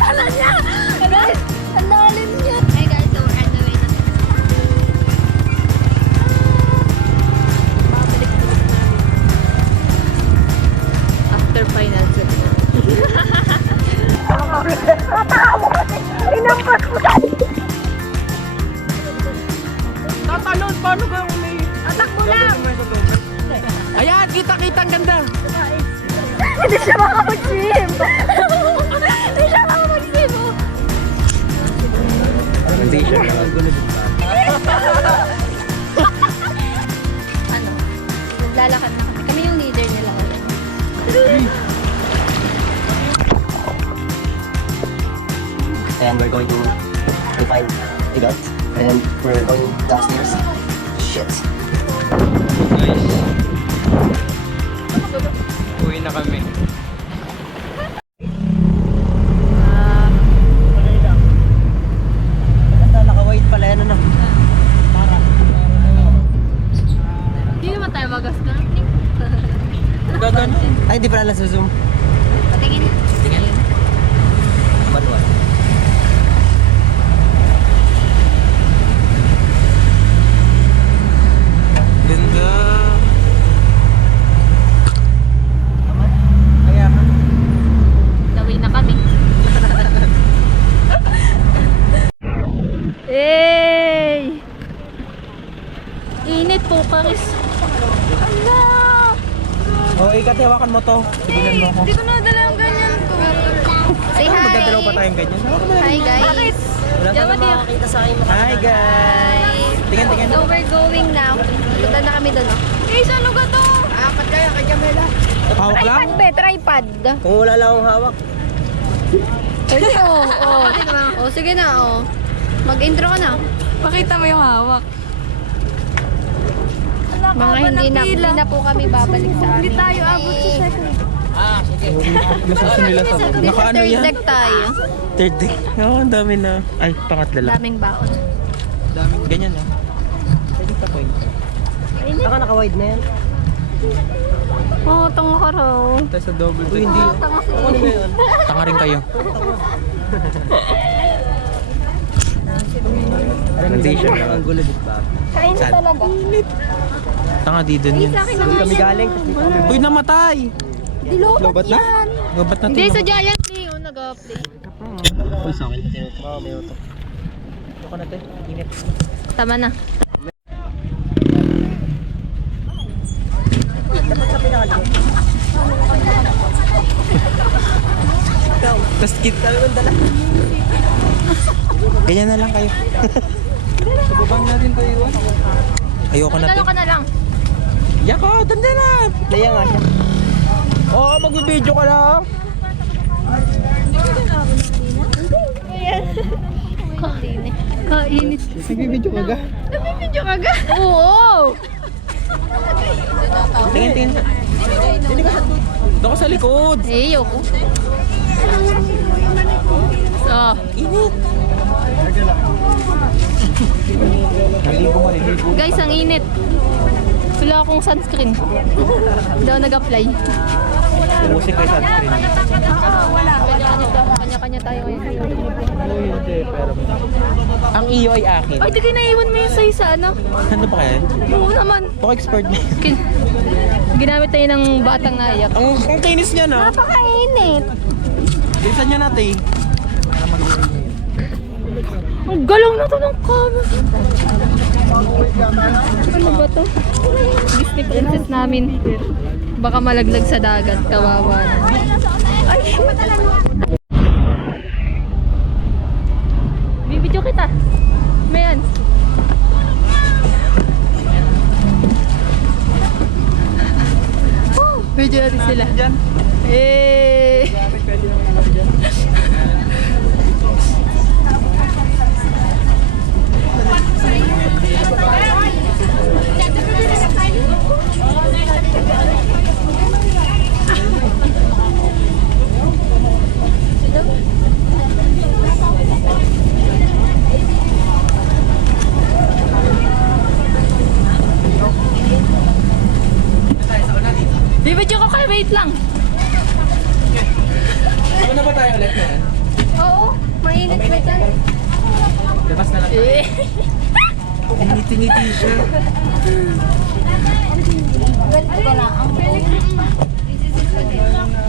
Alam niya! Guys, ang lalim niya! Hey guys, so we're on the way na. Babalik-balik namin. After final set na. Inampas mo tayo! Tatalon, paano ba yung may... Atakbo lang! Ayan, kita-kita ang ganda. Hindi siya makapag-swim! Hindi siya makapag-swim! Oh. Hindi siya nakagulog. Ano? Naglalakad na kami. Kami yung leader nila ulit. And we're going to find the goat. And we're going downstairs. Shit. Guys. Uwi na kami. Naka-wait pala yan ano. Hindi naman tayo mag-gaskan. Gagano? Ay, hindi pala nasa-zoom. Patingin. Tingin. Manual. Ganda. Kaya ka. Gawin na kami. Hey! Init po, Karis. Ala! Oh, ikat, hawakan mo to. Tigilan mo ako. Hindi ko nadala yung ganyan ko. Say hi! Magdadalaw pa tayong ganyan. Hi guys! Wala ka na makakita sa akin. Hi guys! Tingin, tingin. So we're going now. Punta na kami doon. Eh, saan lugar to? Apat kaya kay Jamela. Hawak lang? Tripod be, tripod. Kung wala lang akong hawak. Sige, oh. Sige na, oh. Mag-intro ka na. Pakita mo yung hawak. Mga hindi na po kami babalik sa amin. Hindi tayo abot sa second. Masusun nila sa Naka-ano Third yan? deck tayo. Third deck. Oo, ang dami na. Ay, pangatlo lang. Daming baon. daming Ganyan na. Pwede sa point. Saka naka-wide na yan. Oo, tanga ka raw. tayo sa double Uy, hindi. Tanga si Ano ba yun? Tanga rin kayo. Hindi siya. Ang gulo dito ba? Kain na talaga. Tanga di dun yun. Sa akin na Doon nga kami yan. galing. Tapos dito kami. Uy, namatay! Dilobat Lobat na? yan. Lobat na Hindi, to. sa Giant Play. Oh, nag-play. Uy, sa akin. Oo, may utok. Ako na to. Init. Tama na. Dapat sa pinakalikod. Tapos kita naman dala. Ganyan na lang kayo. Subabang natin tayo iwan. Ayoko na Dalo to. ka na lang. Yako, tanda na! Daya nga siya. Oo, magbibideo ka lang. Kainit. Nagbibideo ka ga? Nabibidyo ka ga? Oo! Tingin, tingin. Doon ka sa likod. Eh, yoko. Oh. Init. Naligo mo, naligo. Guys, ang init. Wala akong sunscreen. Hindi ako nag-apply. Umusik kayo sunscreen. Wala. Kanya-kanya tayo ngayon. Uy, hindi, pero... Ang iyo ay akin. Ay, di kayo naiwan mo yung size sa ano? Ano pa kaya? Oo naman. Ako expert na. Ginamit tayo ng batang naiyak. Ang kinis niya na. Napakainit. Bilisan niya natin. Ang galang na to ng camera. Ano ba to? Disney princess namin. Baka malaglag sa dagat. Kawawa na. Ay, bibidyo kita. Mayan. Video natin sila. Eh. Tingiti siya.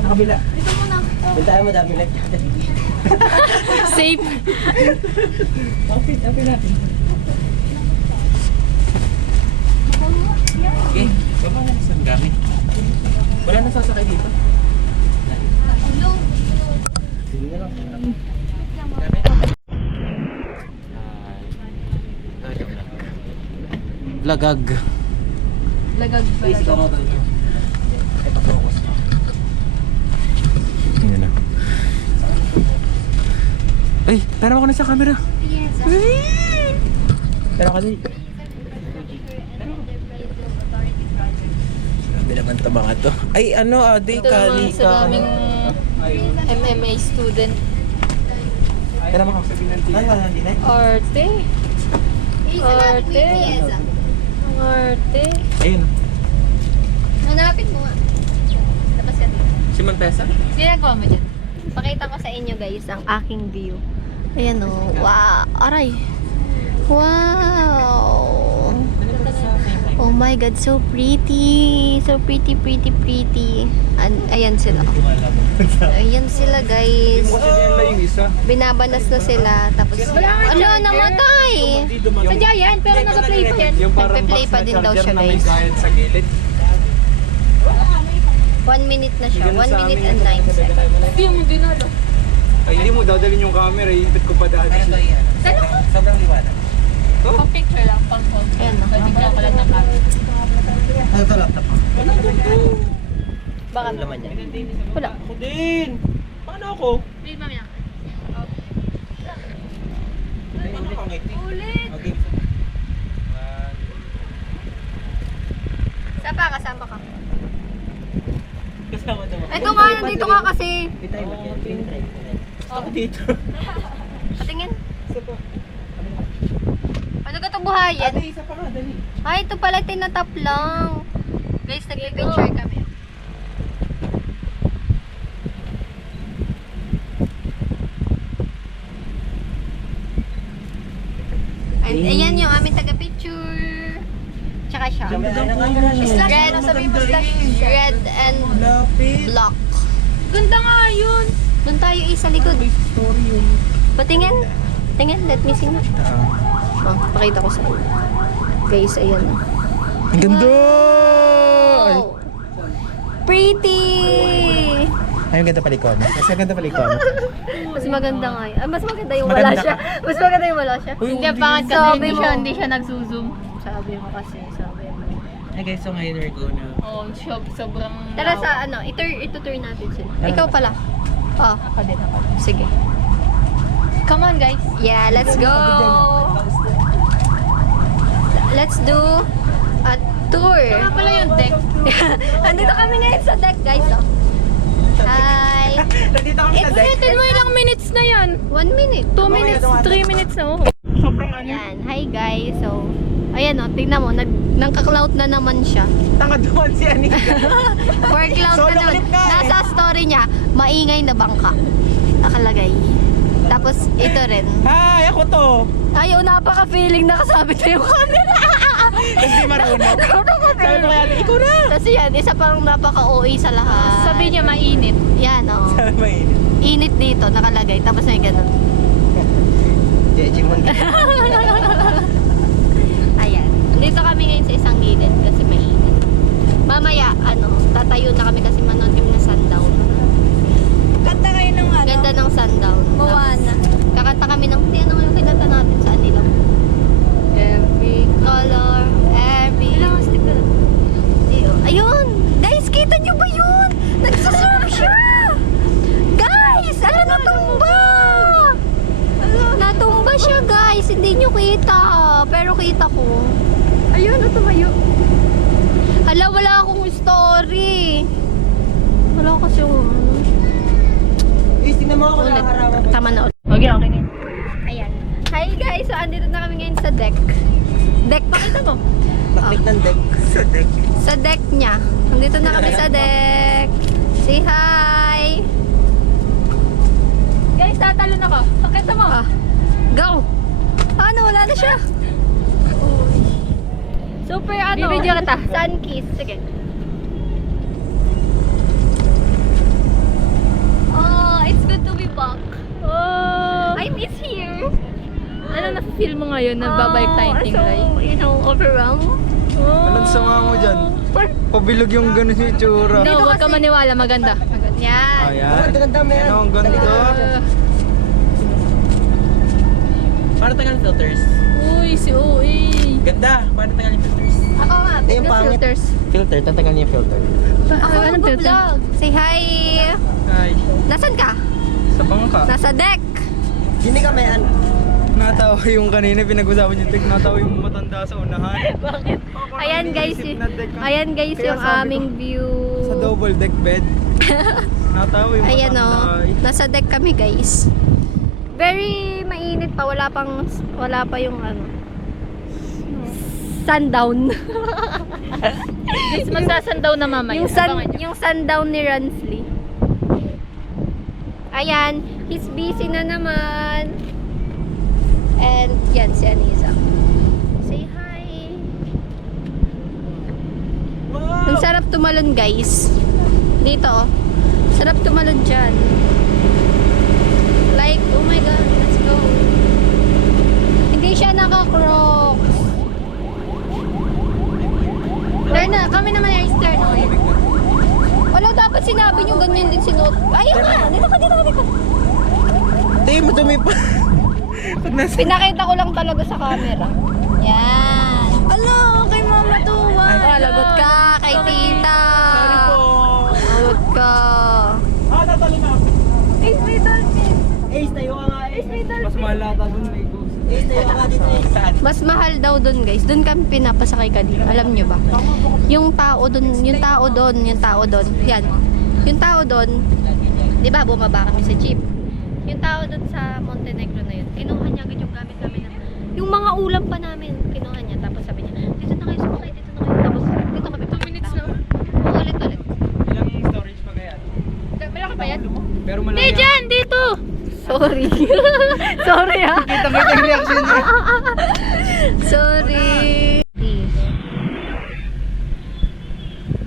Nakabila. Bintayan mo dami like. Safe. Open natin. Okay, baba na sa gamit. Wala nang sasakay dito. Sige na lang. Lagag. Lagag ba? Please, ikaw mo ba? Ay, pa-focus. Tingnan na. Ay, tanong ako na sa camera. Pero ka din. Sabi naman ito mga to. Ay, ano, di Ito naman kali sa daming MMA student. Pero naman sabihin ng tingin. Ay, wala din eh. Arte. Arte. Ang arte. Ayun. Hanapin mo nga. Tapos ka dito. Si Montesa? Ginagawa mo dyan? Pakita ko sa inyo guys ang aking view. Ayan o. Wow. Aray. Wow. Oh my God, so pretty. So pretty, pretty, pretty. Ayan sila. Ayan sila guys. Yung isa. Binabanas na sila. Tapos, ano, namatay. Sadya yan, pero naka-play pa yan. Nagpe-play pa din daw siya guys. Sa gilid. 1 minute na siya. 1 minute and 9 seconds. Hindi mo dinalo. Ay, hindi mo dadalhin yung camera. Ipit ko pa dati. Sobrang liwanag. Pang picture lang, pang home. Ayan na. Pwede ka pala ng camera. Ano ito laptop mo? Baka Ano laman yan? wala. Ako din. Paano ako? Wait, mamaya. Paano ako ngiti? Ulit! Okay. Sapa, kasama ka. Kasama naman. Ito nga, nandito ka kasi. Bitay mo. Try. Ako dito. Patingin. Ano ka ito buhayan? Ate, isa pa nga. Dali. Ay, ito pala tinatap lang. Guys, nagpipicture kami. Ayan yung aming taga-picture. Tsaka siya. Red and Lapit. black. Ganda nga yun! Doon tayo sa likod. Story yun. Patingin. Tingin, let me see nga. Oh, pakita ko sa inyo. Guys, ayan. Ang ganda! Wow! Pretty! Ay, ang ganda palikon. Mas ang ganda palikon. Mas maganda nga yun. Ah, mas maganda yung Maganda wala siya. Mas maganda yung wala siya. Uy, Hindi ang pangat kasi Sabi hindi mo. hindi siya nagsuzoom. Sabi mo kasi, sabi mo. Ay guys, so ngayon we're gonna... Oh, sobrang... Tara sa ano, ito-turn natin sila. Ikaw pala. Oh, Ako din ako. sige. Come on, guys. Yeah, let's go! Let's do a tour. Saka pala yung deck. Andito kami ngayon sa deck, guys. Oh. Hi! Nandito kami sa deck. Ulitin mo ilang minutes na yan. 1 minute. 2 minutes, 3 minutes na. Oh. Sobrang ano. Ayan. Hi, guys. So, ayan o, tingnan mo, nagka-cloud na naman siya. Tangad naman si Anika. For cloud Solo na naman. clip nga eh. Nasa story niya, maingay na bangka. Nakalagay. Tapos, ito rin. Hi, ako to. Ayaw, napaka-feeling nakasabit na yung camera. Hindi marunong. Sabi ko kaya, ikaw na. Tapos yan, isa parang napaka-OA sa lahat. Sabi niya mainit. Yan o. Sabi mainit. Init dito, nakalagay. Tapos may ganun. Judging mo. Ayan. Dito kami ngayon sa isang gilid kasi mainit. Mamaya, tatayo na kami kasi manood kami ng sundown. Kanta kayo ng Ganda ng sundown. Moana. Tapos, kakanta kami ng, ano nga yung kinanta natin sa Anila? Every color, every... Ayun! Guys, kita nyo ba yun? Nagsasurf siya! Guys! Ano, natumba! Natumba siya, guys! Hindi nyo kita. Pero kita ko. Ayun, tumayo. Hala, wala akong story. Wala kasi yung... Tingnan mo ako Ulit. nakaharapan. Tama na ulit. Okay, okay na. Ayan. Hi guys! So, andito na kami ngayon sa deck. Deck, pakita mo. Taktik ng deck. Sa deck. Sa deck niya. Andito na kami sa deck. Say hi! Guys, tatalo na ko. Pakita mo. Ah, go! Ano, wala na siya. Super ano? Bibidyo kita. Sun kiss. Sige. Oh, it's good to be back. Oh! I miss here. Ano na-feel mo ngayon na babalik tayong Tinglay? So, you know, overwhelmed. Anong sama mo dyan? Pabilog yung ganun yung itsura. No, huwag ka maniwala. Maganda. Maganda. Yan. Ayan. Ganda, man. Ano, ang ganda. Paano tagal filters? Uy, si Uy. Ganda! Paano tagal yung filters? Ako nga. Ito yung pangit. Filters. Filter, tatagal niya yung filter. Ako Anong filter? nag-vlog. Say hi. Ay, Nasaan ka? sa bangka. Nasa deck. Hindi ka mayan. Natawa yung kanina, pinag-usapan yung tig. Natawa yung matanda sa unahan. Bakit? Ayan guys, ayan guys Kaya yung sabi ko, aming view. Sa double deck bed. Natawa yung Ayan matanda. o, nasa deck kami guys. Very mainit pa, wala pa yung ano. Sundown. Guys, magsasandaw na mamaya. Abangan nyo. yung sundown ni Ransley. Ayan, he's busy na naman. And yan si Anisa. Say hi. Ang sarap tumalon guys. Dito oh. Sarap tumalon dyan. Like, oh my god, let's go. Hindi siya naka-crocs. Turn na, kami naman yung turn na ngayon. Wala, dapat sinabi nyo ganyan din sinuot. Ayun nga, dito ka. Hindi, madumi pa. Pag nasa... Pinakita ko lang talaga sa camera. Yan. Hello, kay Mama Tuwa. Lagot ka, kay Tita. Lagot ka. Ace, may dolphin. Ace, tayo ka nga. Ace, may dolphin. Mas malata dun may ghost. Ace, tayo ka nga dito. Saan? Mas mahal daw doon guys. Doon kami pinapasakay kanina. Alam nyo ba? Yung tao doon. Yan. Yung tao doon. Di ba bumaba kami sa jeep? Yung tao doon sa Montenegro na yun. Kinuha niya agad yung gamit namin. Yung mga ulam pa namin. Kinuha niya. Tapos sabi niya, dito na kayo sumakay. Dito na kayo. Tapos dito kami. 2 minutes na. Ulit. Ilang storage pa kaya? Malaki ba yan? Pero Hindi, malaki. dyan! Dito! Sorry. Sorry ha. Kita yung reaction niya. Sorry.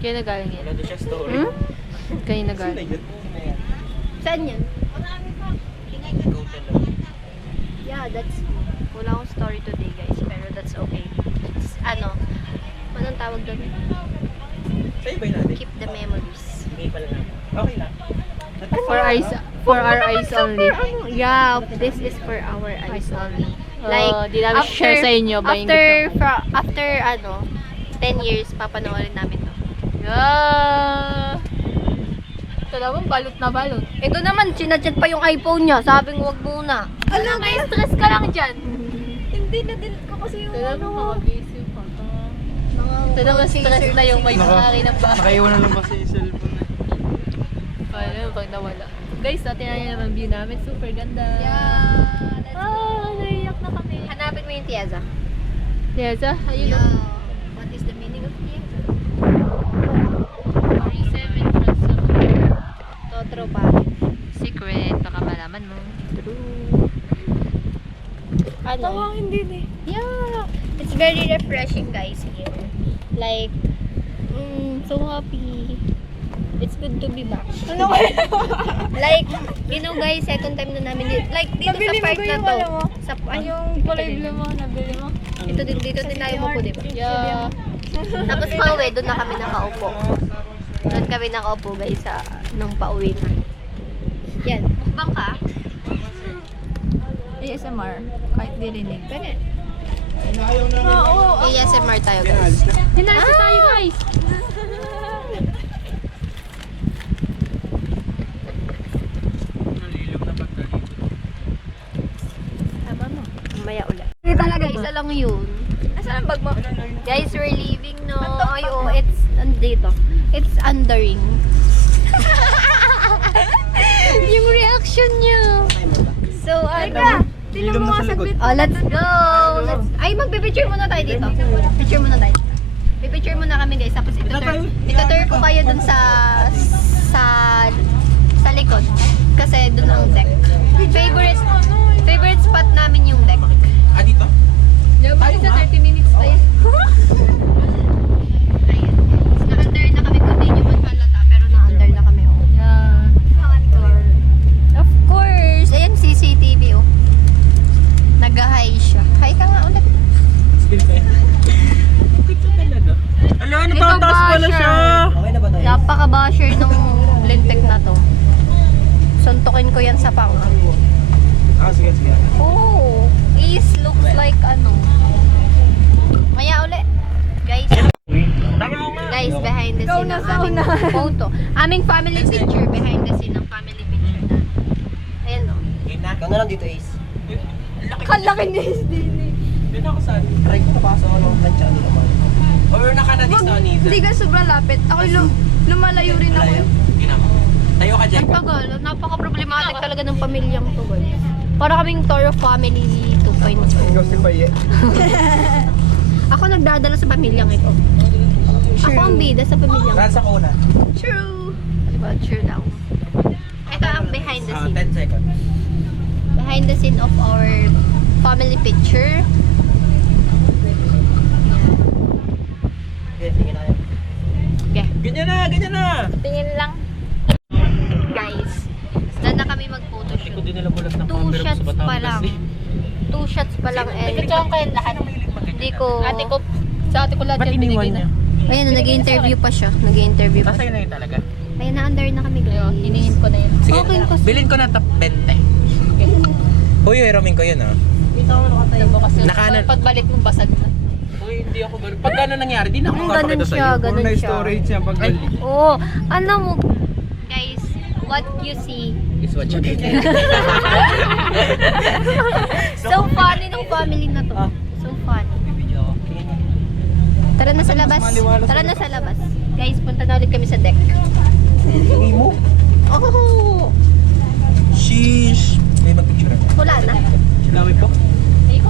Kaya nagaling yan. Wala doon siya story. Hmm? Kaya nagaling. Saan yan? Yeah, that's... Wala akong story today guys. Pero that's okay. It's, ano? Anong tawag doon? Sa'yo ba yun natin? Keep the memories. Hindi pala na. Okay lang. For our eyes only. Yeah, this is for our eyes only. Di namin share sa inyo. After ano, 10 years, papanoorin namin to. Yeah! Ito naman, balot na balot. Ito naman, sinachat pa yung iPhone niya. Sabing wag muna. Alam, may stress ka lang dyan. Hindi na delete ko kasi yung Ito naman, makabisi pa. Ito naman, stress na yung may may ng bahay. Nakaiwan na lang kasi yung cellphone na. Paano pag nawala? Guys, natin na naman view namin. Super ganda. Yeah, let's Naiyak na kami. Hanapin mo yung Tiaza. Tiyaza, ayun. Yeah. What is the meaning of Tiaza? 47 from somewhere. Totro pa. Secret, baka malaman mo. True. Ano? hindi eh. Yeah. It's very refreshing guys here. Like, so happy. It's good to be back. Ano Like, you know guys, second time na namin dito. Like, dito sa park na to. Sa, Yung kulay blue mo, nabili mo? dito din tayo mo po, diba? Yeah. Tapos pauwi, doon na kami nakaupo. Doon kami nakaupo guys sa nung pauwi na. Yan. Mukbang ka? ASMR, kahit dirinig. Pwede. Oo. ASMR tayo guys. Hinasa tayo guys. Tama mo. Mamaya ulit. Hindi talaga, isa lang yun. Asan ang bag mo? Guys, we're leaving no. Ay, oh, it's dito. It's undering. Yung reaction niya. So, ano? Ilom na sa likod. Oh, let's go! Ay, magpipicture muna tayo dito. Picture muna tayo. Pipicture muna kami guys. Tapos itutur ko kayo dun sa likod. Kasi dun ang deck. Favorite spot namin yung deck. Ah, dito? Tayo sa 30 minutes tayo. Ayan. Na-under na kami kung di nyo man halata, pero na-under na kami. Oh. Yeah. Of course. Ayan, CCTV oh. Nag-hi siya. Hi ka nga ulit. Ano, natataas pala siya! Okay na ba tayo? Napaka-basher nung lintik na to. Suntukin ko yan sa panga. Ah, sige, sige. Oh, is looks like ano. Maya uli. Guys, guys, behind the scene ng aming photo. Aming family picture, behind the scene ng family picture natin. Ayan o. Ikaw na lang dito, Ace. Kalaki ni Disney. Doon ako saan? Try ko napasa ko ng plancha ano naman. Or naka-na-dis na, Nisa. Hindi ka sobrang lapit. Ako lumalayo rin ako. Ginama. Tayo ka, Jack. Ang tagal, napaka-problematic talaga ng pamilyang to, guys. Para kaming Toro Family 2.0. si Paye. Ako nagdadala sa pamilyang ito. Ako ang bida sa pamilyang. Rasa ko na. True. Diba? True daw. Ito ang behind the scene. 10 seconds. Behind the scene of our family picture. Okay, tingin tayo. Okay. Ganyan na, ganyan na! Tingin lang. Guys, dyan na kami Hindi ko mag-photoshoot. din nila bulat ng 2 camera ko shots sa pa Batangas lang. eh. 2 shots pa lang eh. Nagkakaroon kayo lahat. Hindi ko... Sa ate ko lahat Ba't yan iniwan binigay niya? na. Ayun, nag-interview pa siya. Nag-interview pa Nasa siya. na yun talaga. Ayun, na-under na kami guys. Hiningin ko na yun. Sige, Okay, kasi- bilhin ko na top 20. Uy, roaming ko yun ah. Alam mo kasi Nakanan- pagbalik mo basag na. Uy, hindi ako ganun. Pag gano'n nangyari, di na ako Ganun makapakita siya, sa'yo. ganun siya. siya pag Oo, ano mo... Guys, what you see... is what you get. So funny ng family na to. So funny. Tara na sa labas. Tara na sa labas. Guys, punta na ulit kami sa deck. Hindi mo. Oh! Sheesh. May magpicture ako. Wala na. Sinabi po.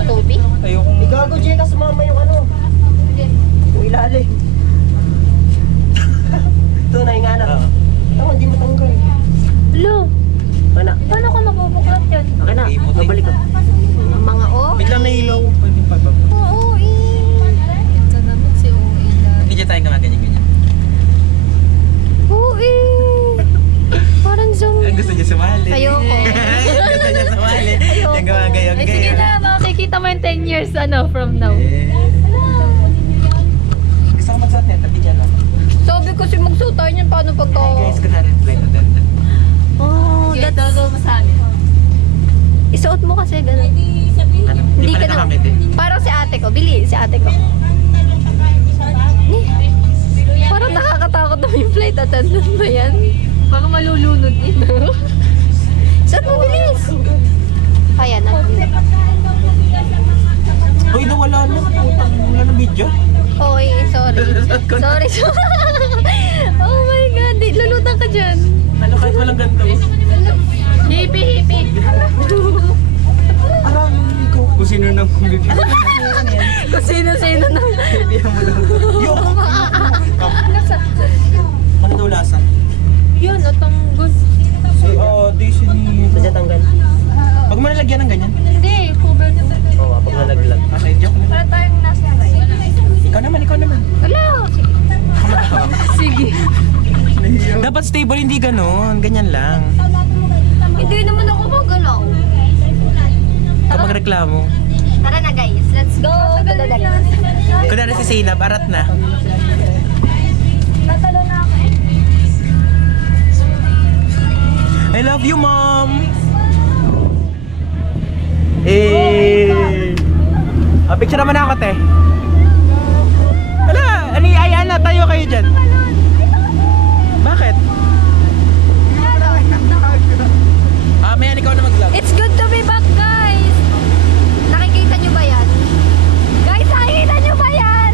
Toby? Ayokong... Igago, Jeka, sumama yung ano. Yung ilalim. Ito na yung anak. Ah. Tama, hindi matanggal. Hello? Mana? Paano ka mabubuklat yan? Okay na, Imot eh. babalik ka. Mga o? Bigla may ilaw. Pwede pa ba? Oo, Ito naman si Uila. Hindi dyan tayo gumaganyan-ganyan. Oo, parang zombie. Gusto niya sumali. Ayoko. Gusto niya sumali. Ayoko. Yung gumagayang Ay sige na, makikita mo yung 10 years from now. Gusto ko magsuot nito, tabi dyan lang. Sabi ko si magsuot tayo niyan, paano pagka... Guys, kunwari, flight attendant. Oh, Yes, that's... mo sa amin. Isuot mo kasi ganun. Ano? Hindi Hindi pala ka na. nakangiti. Parang si ate ko. Bili, si ate ko. Parang nakakatakot naman yung flight attendant ba yan? Baka malulunod din. Suot mo, bilis! Kaya na. Uy, nawala na. Putang, wala na video. Okay, sorry. Sorry. Oh my God, di, lulutang ka dyan. Ano kahit walang ganito? Hippie. Parang ikaw. Kung sino nang kumibigyan. Kung sino-sino na. Bibigyan mo lang. Yung! Ano daw lasa? Yun, natanggol. Oo, di sini. Basta tanggal. Pag mo nalagyan ng ganyan. Hindi, cover na sa Oo, pag nalaglag. Okay, joke na. para tayong nasa bay. Ikaw naman. Wala. Sige. Dapat stable, hindi ganon. Ganyan lang. Hindi naman ako magalaw. Kung magreklamo. Tara na guys, let's go to the deck. Kunwari si Zainab, arat na. Natalo na ako eh. I love you, Mom! Eh! Picture naman ako, te. Hala! Ayan na, tayo kayo dyan. Bakit? Mayan, ikaw na mag-vlog. It's good to be back guys. Nakikita nyo ba yan? Guys, nakikita nyo ba yan?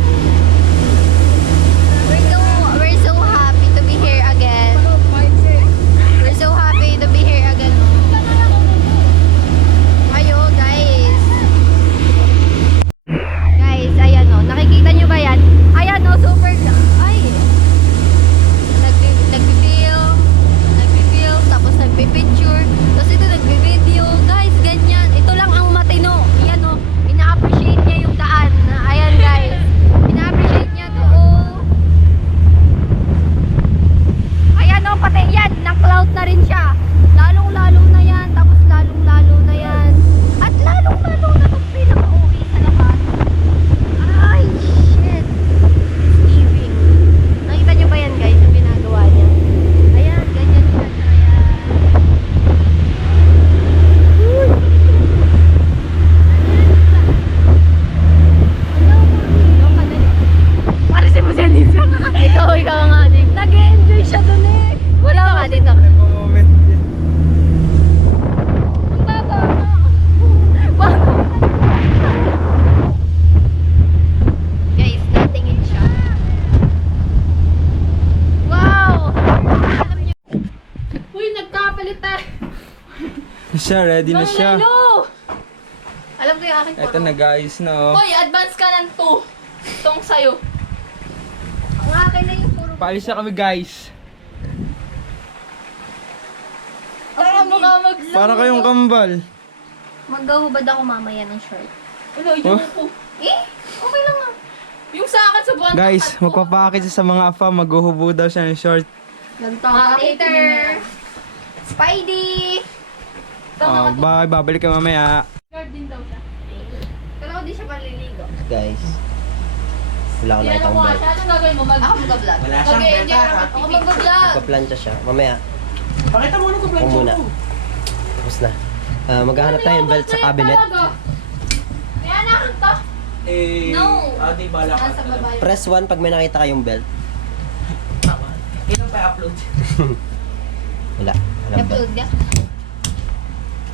We're so happy to be here again. We're so happy to be here again. Ayo guys. Guys, ayan o. Nakikita nyo ba yan? Ayan o, super... Ay! Nagpi-film, tapos nagpi-picture, tapos ito nagpi-video. Guys, ganyan. te. Siya, ready na siya. Lalo! Alam ko yung aking Ito, nag-ayos na oh. Hoy, advance ka ng 2. Itong sa'yo. Ang akin na yung puro. Paalis na kami guys. Para mo ka Para kayong kambal. Maghahubad ako mamaya ng short. Ano, yung ko. Okay lang ah. Yung sa akin, sobrang Guys, tapat ko. magpapakit siya sa mga afa. Maghuhubo daw siya ng short. Later! Spidey! Bye, babalik ka mamaya. Guard din daw siya. Pero di siya maliligo. Guys. Wala ko Hindi nakita alam ang mo belt. siya. Anong gagawin mo? Ako mag-vlog. Wala siyang benta. Ako mag-vlog. Magpa-plancha siya. Mamaya. Pakita mo na kung Huwag muna. Tapos na. Maghahanap tayo ng belt sa cabinet. May anahan to. Eh, No. Di bala ka. Nasa babae. Press 1 pag may nakita kayong belt. Ilang pa upload? Wala. Walang belt. Upload ka?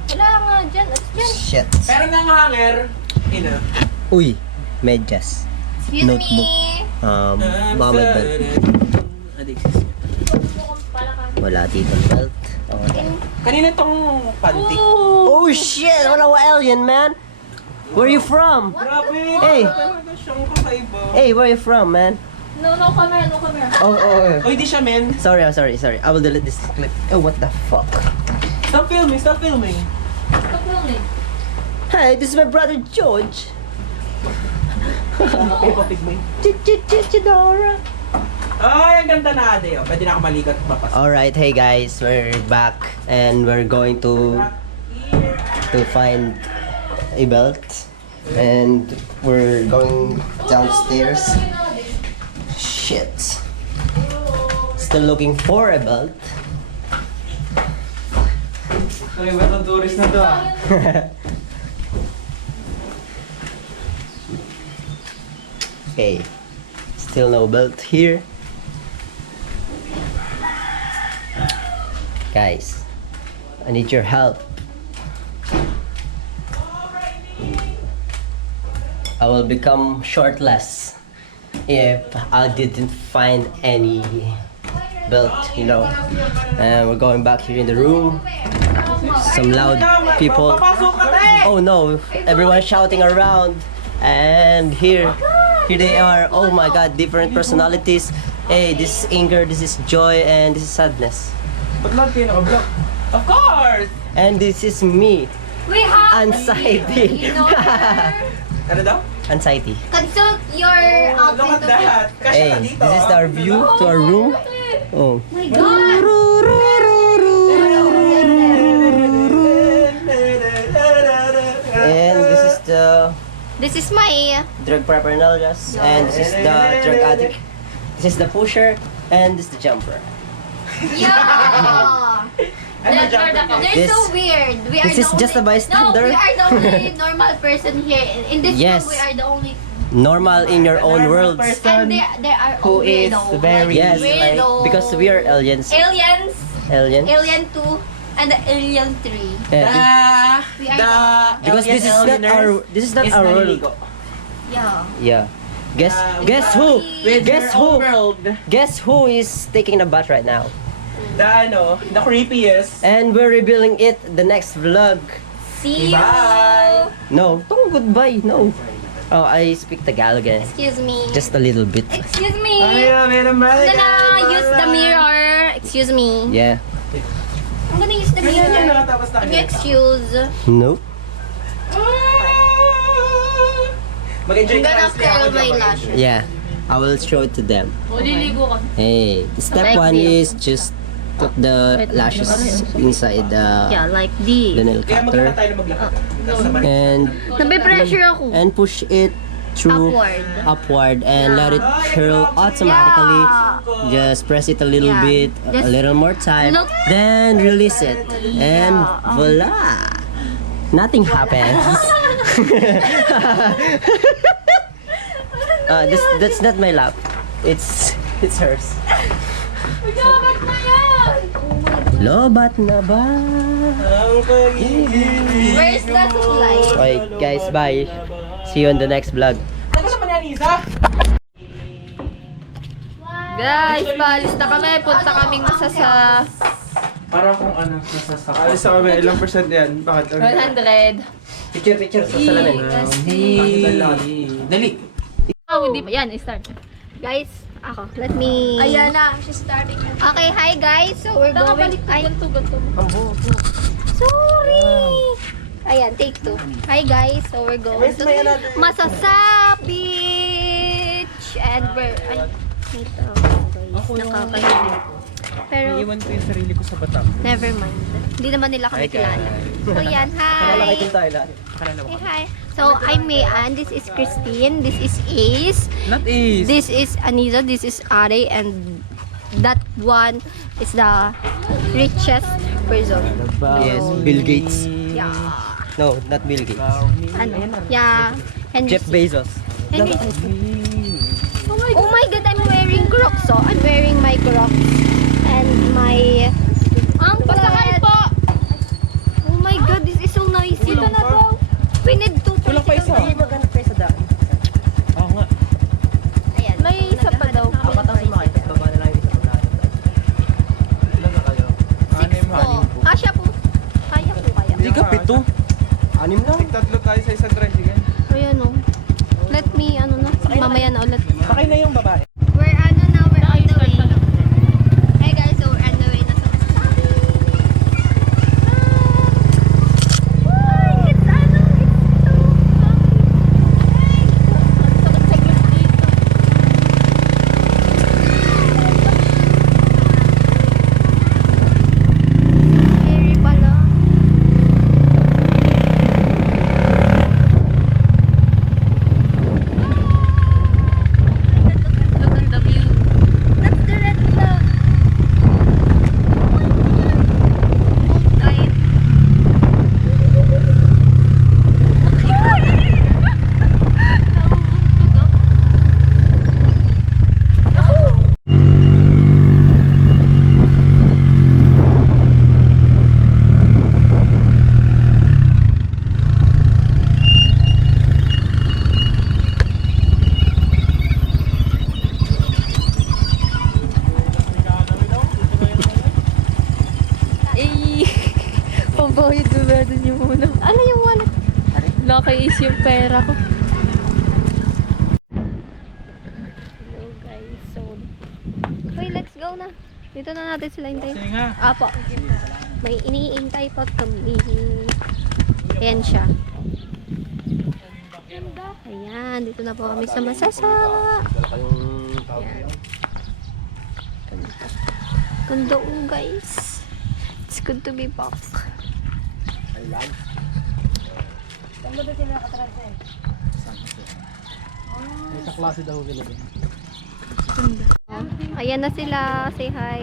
Wala nga dyan. At dyan. Shit. Pero nang hanger, Uy. Medyas. Excuse Notebook. me. Baka may belt. Wala dito belt. Okay. Kanina tong panty. Oh shit! What a alien, man! Where you from? Grabe. Hey. Talaga siyang kakaiba. Hey, where you from, man? No camera, no camera. Oh. Oy, di siya, men. Sorry. I will delete this clip. Oh, what the fuck? Stop filming, stop filming. Stop filming. Hey, this is my brother George. Okay, papigmay. Chidora. Ay, ang ganda na ade. Pwede na ako maligat mapas. Alright, hey guys, we're back and we're going to find a belt and we're going downstairs. Shit. Still looking for a belt. Sorry, ba't ang tourist na to ah? Okay. Still no belt here. Guys, I need your help. I will become shortless if I didn't find any belt, you know. And we're going back here in the room. Some loud people. Papasok ka, te! Oh no, everyone shouting around. And here they are. Oh my god, different personalities. Hey, this is anger, this is joy, and this is sadness. Ba't lahat kayo naka-block? Of course! And this is me, We have anxiety. in order. Ano daw? Anxiety. Consult your Look outfit at of that! Kasya Hey, ka dito. this is our view to our room. Oh. my God! And This is my drug paraphernalia, and this is the drug addict. This is the pusher, and this is the jumper. yeah. They're so weird. We are This is the just a only, bystander. No, we are the only normal person here. In this Yes. room, we are the only. Normal in your own world. And there are Who all is weirdo. very- Yes, weirdo. because we are aliens. aliens, Aliens. Alien 2, and the Alien 3. Yeah, We are because this is not our our world. Yeah. Yeah. Guess who? Guess who? World. Guess who is taking a bath right now? The creepiest. And we're revealing it the next vlog. See you. Bye. No, don't goodbye. No. Oh, I speak Tagalog again. Excuse me. Just a little bit. Excuse me. meron ba? I'm gonna use the mirror. Excuse me. Yeah. I'm gonna use the Ganyan yun, mirror. tapos Can you excuse? Nope. Mag-enjoy I'm ka gonna lang, curl ako, my Jabba. lashes. Yeah. I will show it to them. O, liligo ka. Hey, step Like 1 this. is just put the lashes inside the like this. nail Kaya cutter magkaka tayo na maglakad. Nasa balik. and Nabe-pressure ako. push it through Upward. and let it curl automatically. Yeah. Just press it a little Yeah. bit, a Just little more time, look. then release it, and voila! Nothing happens. That's not my lap. It's hers. Dapat na yan! Lobat na ba? Ang pag-ibig. Where's the supply? Okay, guys, bye. See you on the next vlog. Ano sa Manyanisa? Guys, paalis na kami. Punta kaming isa sa Para kung ano, nasasakot. Alis na kami, ilang percent yan? Bakit? 100. Picture sa salamin. Dali. Oh, hindi pa. Yan, start. Guys, ako. Let me... Ayan na, she's starting. Okay, hi guys. So we're going... Ay, Ganto. sorry! Ayan, take 2. Hi guys, so we're going to Masasa Beach! And we're... Ay, ito. Guys, nakakahilig. Pero, Iiwan ko yung sarili ko sa Batam. never mind. Hindi naman nila kami kilala. So yan, Kalala hi! kayo tayo lahat. Hey, hi! So, I'm Mayan. This is Christine. This is Ace. Not is. This is Anisa. This is Are. And that one is the richest person. Yes, Bill Gates. Yeah. No, not Bill Gates. Ano? Yeah. And Jeff Bezos. oh my God, I'm wearing Crocs. So, I'm wearing my Crocs. And my... Ang pasakay po! Oh my God, this is so nice. Ito na daw. We need to... Kulang pa isa. Hindi maghanap kayo sa daan. Oo nga. Ayan. May isa pa daw. Apat ang sumakay, tapos baba na lang yung isa pag lahat. Ilan na kayo? Oh, kasya po. Kaya po kaya. Hindi ka pito. 6 lang. Tatlo tayo sa isang tricycle. Ayan o. Let me, ano na, mamaya na ulit. Sakay na yung babae. We're ano na, we're on the way. Hey guys, so we're on the way na sa Masasabi. It's ano, Scary pala. Look at the view. That's the red flag. Guys. Eh, pambayad na ba dun yung muna? Ano yung wallet? Nakais yung pera ko. Hello guys, so... Uy, let's go na. Dito na natin sila hintayin. Sige nga. Apo. May iniintay pa kami. Ayan siya. Ayan, dito na po kami sa Masasa. Dala kayong tao. Ayan. Ganda guys. It's good to be back. Sa klase daw sila. Ayan na sila. Say hi.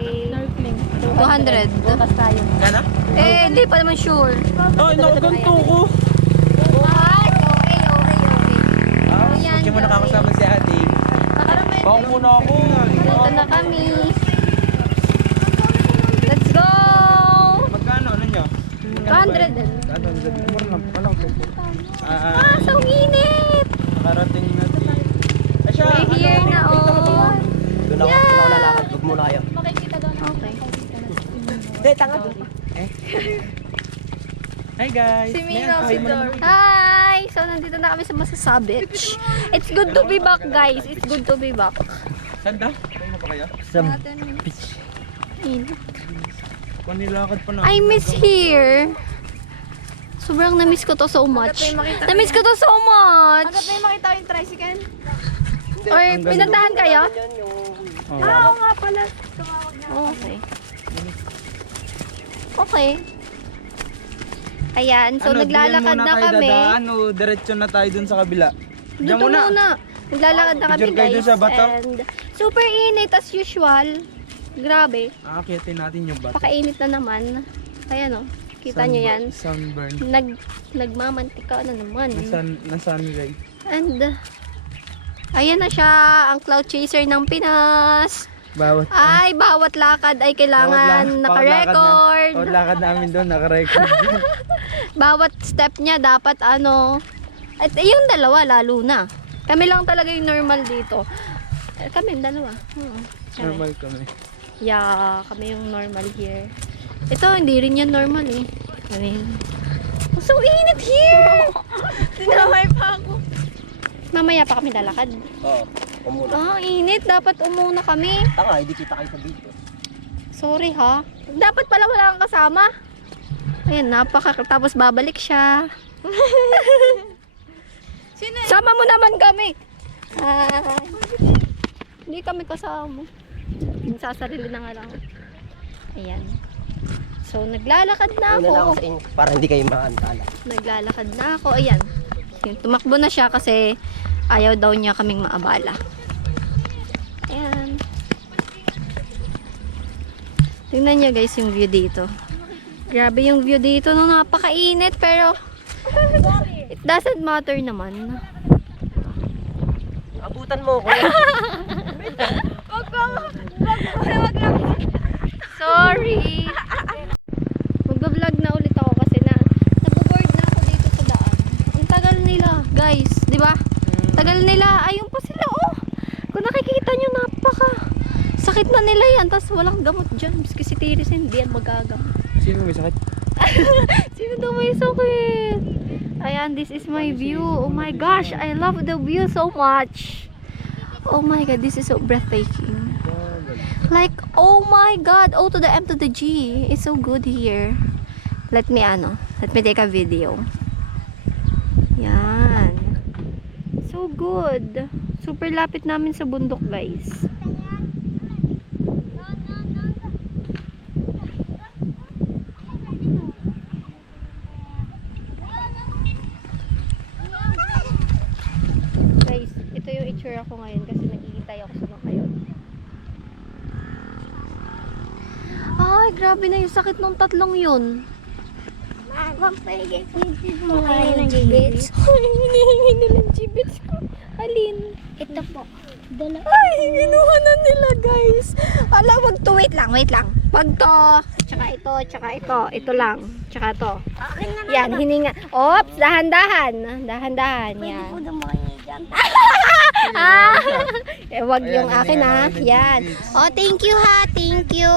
200. Gana? Eh, hindi pa naman sure. Ay, nakaganto ko. Ay, okay. Ayan, Hindi mo guys. nakakasama si ate. Bawang muna ako. Dito na kami. Let's go! Magkano? Ano nyo? 200 din. Ano? Mura lang. Walang po. Ah, so init! Nakarating na di. Ay siya. We're here na, oh. Doon ako lalakad. Huwag muna kayo. Okay. Hi guys. Si Mina, si Dor. Hi! So, nandito na kami sa Masasabi. It's good to be back, guys. It's good to be back. Sanda? Kayo na pa kaya? Sa Init. Panilakad pa na. I miss here. Sobrang na-miss ko to so much. Na-miss ko to so much. Agad na yung makita yung tricycle. Or, pinuntahan kayo? Oo nga pala. Okay. Okay. Ayan, so naglalakad na kami. Ano, diretso na tayo dun sa kabila. Dito muna. Naglalakad na kami, Picture kayo guys. dun sa bato? And super init as usual. Grabe. Aakitin natin yung bato. Pakainit na naman. Ayan o. Kita nyo yan. Sunburn. Nagmamantika na naman. Na sunlight. And, ayan na siya. Ang cloud chaser ng Pinas. Bawat Ay, bawat lakad ay kailangan naka-record. Bawat lakad namin doon, naka-record. Bawat step niya dapat ano. At yung dalawa lalo na. Kami lang talaga yung normal dito. Kami yung dalawa. Kami. Normal kami. Yeah, kami yung normal here. Ito, hindi rin yan normal eh. Ayun. So init here! Tinamay pa ako. Mamaya pa kami lalakad. Oo, umuna. Ah, init. Dapat umuna kami. Tanga, hindi kita kayo sa video. Sorry ha. Dapat pala wala kang kasama. Ayan, tapos babalik siya. Sama mo naman kami. Hindi kami kasama. Sasarili na nga lang. Ayan. So, naglalakad na Una na ako ako. sa inyo, para hindi kayo maantala. Naglalakad na ako. Ayan. Yun, tumakbo na siya kasi ayaw daw niya kaming maabala. Ayan. Tingnan niyo guys yung view dito. Grabe yung view dito. No, napakainit pero it doesn't matter naman. Abutan mo ako. Sorry. Mag-vlog na ulit ako kasi naboboard na ako dito sa daan. Ang tagal nila, guys, 'di ba? Tagal nila. Ayun pa sila, oh. Kung nakikita niyo, napaka sakit na nila yan. Tapos walang gamot dyan. Kasi si Tiris hindi yan magagamot. Sino may sakit? Sino daw may sakit? Ayan, this is my view. Oh my gosh, I love the view so much. Oh my god, this is so breathtaking. Like, oh my god, O to the M to the G. It's so good here. Let me take a video. Yan. So good. Super lapit namin sa bundok, guys. Guys, ito yung itsura ko ngayon kasi naghihintay ako sa mga yun. Ay, grabe na yung sakit ng tatlong yun. Pampahigay mo kayo ng gibits. Ay, hinihingi nilang gibits ko. Alin? Ito po. Dala. Ay, ginuha na nila, guys. Ala, wag to. Wait lang. Wag to. Tsaka ito, tsaka ito. Ito lang. Tsaka to. Yan, hininga. Ops, dahan-dahan. Dahan-dahan. Yan. Pwede po naman dyan. Wag yung akin ha. Yan. Oh, thank you ha. Thank you.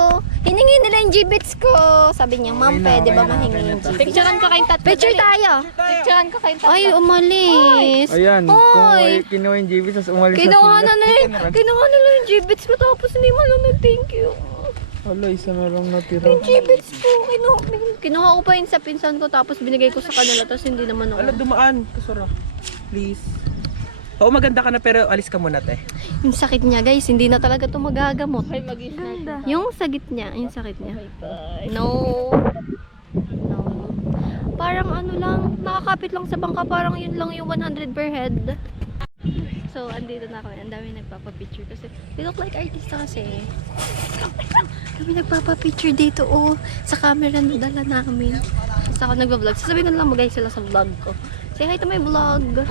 Hiningi nila yung gibits ko. Sabi niya, ma'am, pwede ba mahingi yung gibits? Picturean ko kayong tatlo. Picture tayo. Picturean ko kayong tatlo. Ay, umalis. Ayan, Oy. kung kinuha yung JV, tapos umalis Kinuha sila. kinuha nila yung gibits ko tapos hindi mo lang nag-thank you. Wala, isa na lang natira. Yung gibits ko, kinuha ko pa yun sa pinsan ko tapos binigay ko sa kanila tapos hindi naman ako. Ala, dumaan. Kasura. Please. Oo, maganda ka na pero alis ka muna, te. Yung sakit niya guys, hindi na talaga ito magagamot. Ay, mag-isna. Yung sakit niya, No. Parang ano lang, nakakapit lang sa bangka, parang yun lang yung 100 per head. So, andito na kami. Ang dami nagpapapicture kasi we look like artista kasi. Kami nagpapapicture dito, oh. Sa camera na dala namin. Basta ako nagbablog. Sasabihin ko na lang mag-guys sila sa vlog ko. Say hi to my vlog.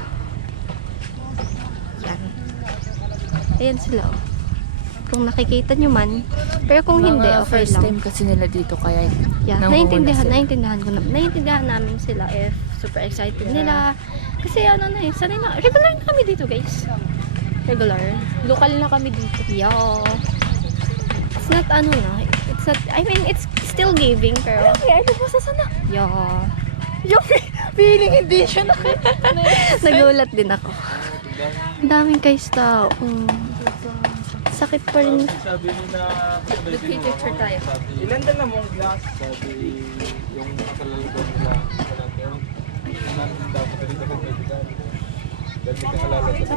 Yan. Ayan sila, oh. Kung nakikita nyo man. Pero kung hindi, okay first lang. time kasi nila dito kaya Yeah, nanguhuna naiintindihan namin sila if super excited nila. Kasi ano na eh, sanay na, regular na kami dito guys. Regular. Lokal na kami dito. Yeah. It's not ano na, it's not, I mean, it's still giving pero. Ay, ano ba sa sana? Yeah. Yung feeling hindi siya Nagulat din ako. Ang daming guys tao. Sakit pa rin. Sabi nila, Picture tayo. ilan din na mong glass? Sabi yung nakalalagay nila. Natin dapat dito ka kaibigan. Dahil may kakalala sa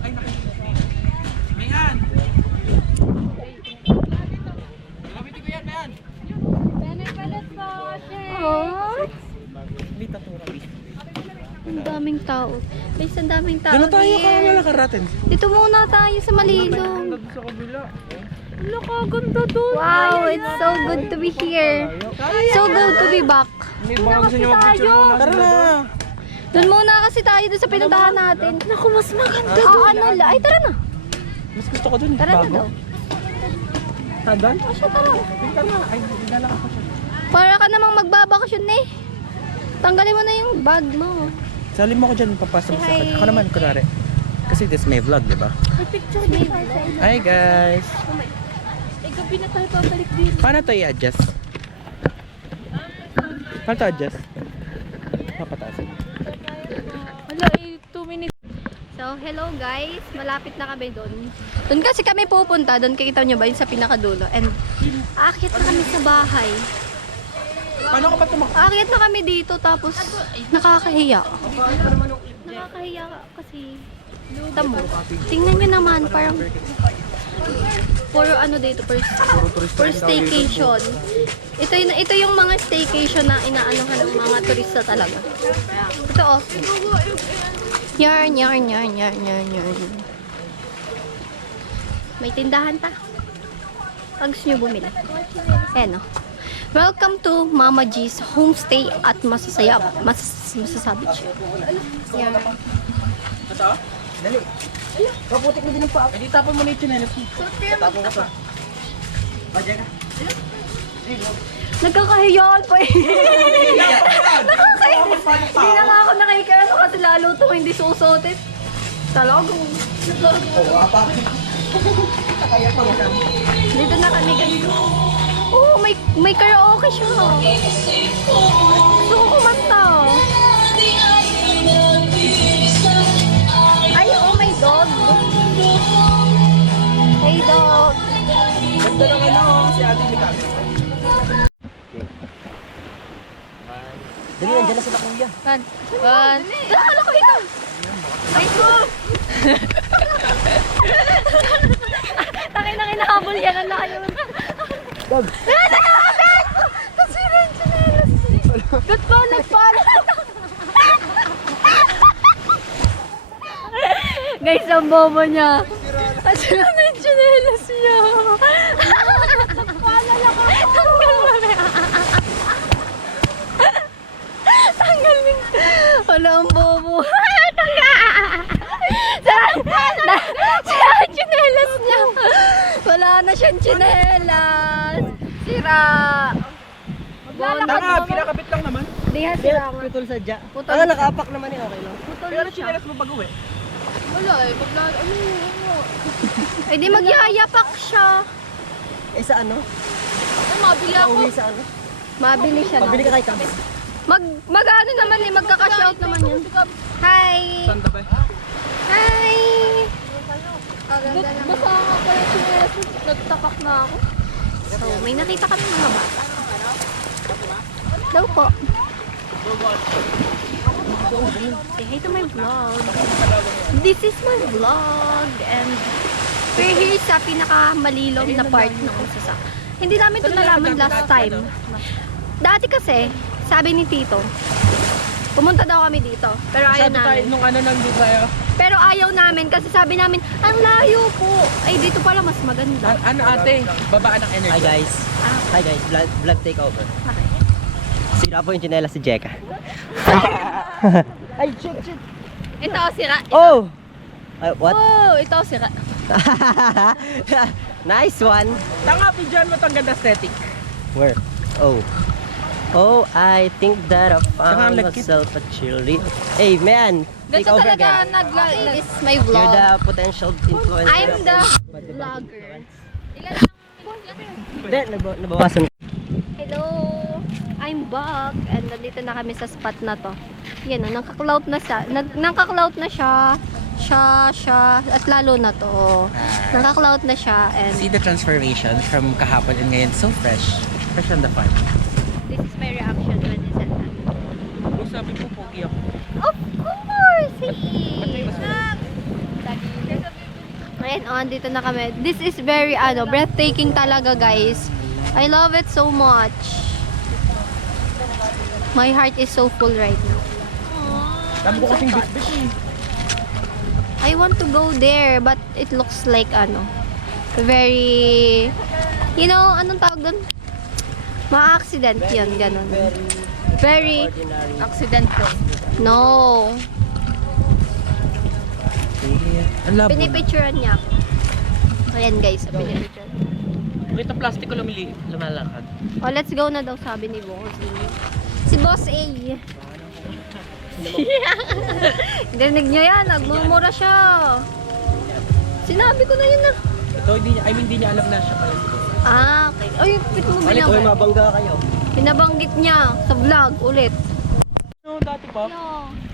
ay, Mihan! Nakapitin ko yan, Mihan! Oh, ang daming tao. Guys, ang daming tao. Doon tayo here. ka, wala ka ratin. Dito muna tayo sa Malilong. Sa kabila. Nakaganda doon. Wow, it's so good to be here. So good to be back. Hindi, baka gusto nyo mag-picture muna. Tara na. Doon muna kasi tayo doon sa pinuntahan natin. Naku, mas maganda doon. Ay, tara na. Mas gusto ko dun. Tara na daw. Tadan? Tara. Tara. Ay, dala ako siya. Para ka namang magbabakasyon eh. Tanggalin mo na yung bag mo. Sali mo ko dyan, papasok sa akin. Ako naman, kunwari. Kasi this may vlog, di ba? Picture me. Hi guys! Eh, gabi na tayo babalik dito. Paano to i-adjust? How to adjust? Papataas. Wala, 2 minutes. So, hello guys. Malapit na kami doon. Doon kasi kami pupunta. Doon kikita nyo ba yun sa pinakadulo? And aakyat na kami sa bahay. Paano ka ba tumakbo? Aakyat na kami dito tapos nakakahiya. Nakakahiya kasi tamo. Tingnan nyo naman parang puro ano dito, for staycation. Ito yung mga staycation na inaanohan ng mga turista talaga. Ito oh. Yarn. May tindahan pa. Pag gusto nyo bumili. Ayan oh. Welcome to Mama G's Homestay at Masasayap. Masasabi siya. Yan. Ito? Dali. Kaputik na din ang paa. Hindi tapon mo na yung chinelas mo. Tapon ka pa. Badya ka. Nagkakahiyaan pa eh. Nakakainis. Hindi na nga ako nakikirano kasi lalo itong hindi susuotin. Talagang. Dito na kami guys. Oh, may karaoke siya. Gusto ko kumanta. Ay, oh my dog. Hey dog. Ganda lang ano, si Ate Mikami. Dali, nandiyan na sila kuya. One. Nakakala ko ito. Ay ko. Takin na kinahabol yan ang layo. Dog. Kasira yung chinelas. Good po, nagpala. Guys, ang bobo niya. Kasira na yung chinelas niya. Nagpala lang ako. Tanggal mo. Wala ang bobo. Sira ang chinelas niya. Wala na siyang chinelas. Sira. Tanga, kinakabit lang naman. Di ha, sira nga. Putol sadya. Putol Ah, siya. nakaapak naman eh, okay lang. Putol Pero siya. chinelas mo pag-uwi. Wala eh. Ano? Ay di magyayapak siya. Eh sa ano? Ay, mabili ako. Pauwi sa ano? Mabili siya. Pabili ka kay Kami. Mag-ano naman eh, magkaka-shout naman yun. Hi! Saan ba? Hi! Kaganda naman. Basta nga pa yung chinelas mo. Nagtapak na ako. So, may nakita kami mga bata. Daw po. Say hi to my vlog. This is my vlog and we're here sa pinakamalilom na part ng Usasa. Hindi namin ito nalaman last time. Dati kasi, sabi ni Tito, pumunta daw kami dito. Pero ayaw Sabi tayo, namin. nung ano nang di tayo. Pero ayaw namin kasi sabi namin, ang layo po. Ay, dito pala mas maganda. Ano ate? Babaan ng energy. Hi guys. Hi guys, vlog takeover. Okay. Sira po yung chinelas si Jeka. Ay, shit. Ito, sira. Oh! What? Oh, ito, sira. Nice one. Tanga, pidyan mo itong ganda aesthetic. Where? Oh. Oh, I think that I Saka ang found lagkit. myself a cheerleader. Hey man, take Ganito over talaga again. This is my You're vlog. the potential influencer. I'm the But vlogger. Hindi, nabawasan. Hello! I'm back and nandito na kami sa spot na to. Yan o, nangka-clout na siya. Nangka-clout na siya. Siya. At lalo na to. Nangka-clout na siya and See the transformation from kahapon and ngayon so fresh. Fresh on the farm. this is my reaction when it's at that. Kung sabi ko, pogi ako. Of course! Ayan on, dito na kami. This is very, breathtaking talaga, guys. I love it so much. My heart is so full right now. Dami ko kasing bit-bit eh. I want to go there, but it looks like, very, anong tawag doon? Ma-accident yun, ganun. Very, Accident po. no. Ang labo. Pinipicturean niya ako. Ayan guys, pinipicturean. Ito plastic ko lumalakad. Oh, let's go na daw, sabi ni Boss A. Si Boss A. Dinig niya yan, nagmumura siya. Sinabi ko na yun na. Ito, hindi niya alam na siya pala. Ah, okay. Ay, pit mo Uy, binabay. mabangga kayo. Pinabanggit niya sa vlog ulit. No, dati pa.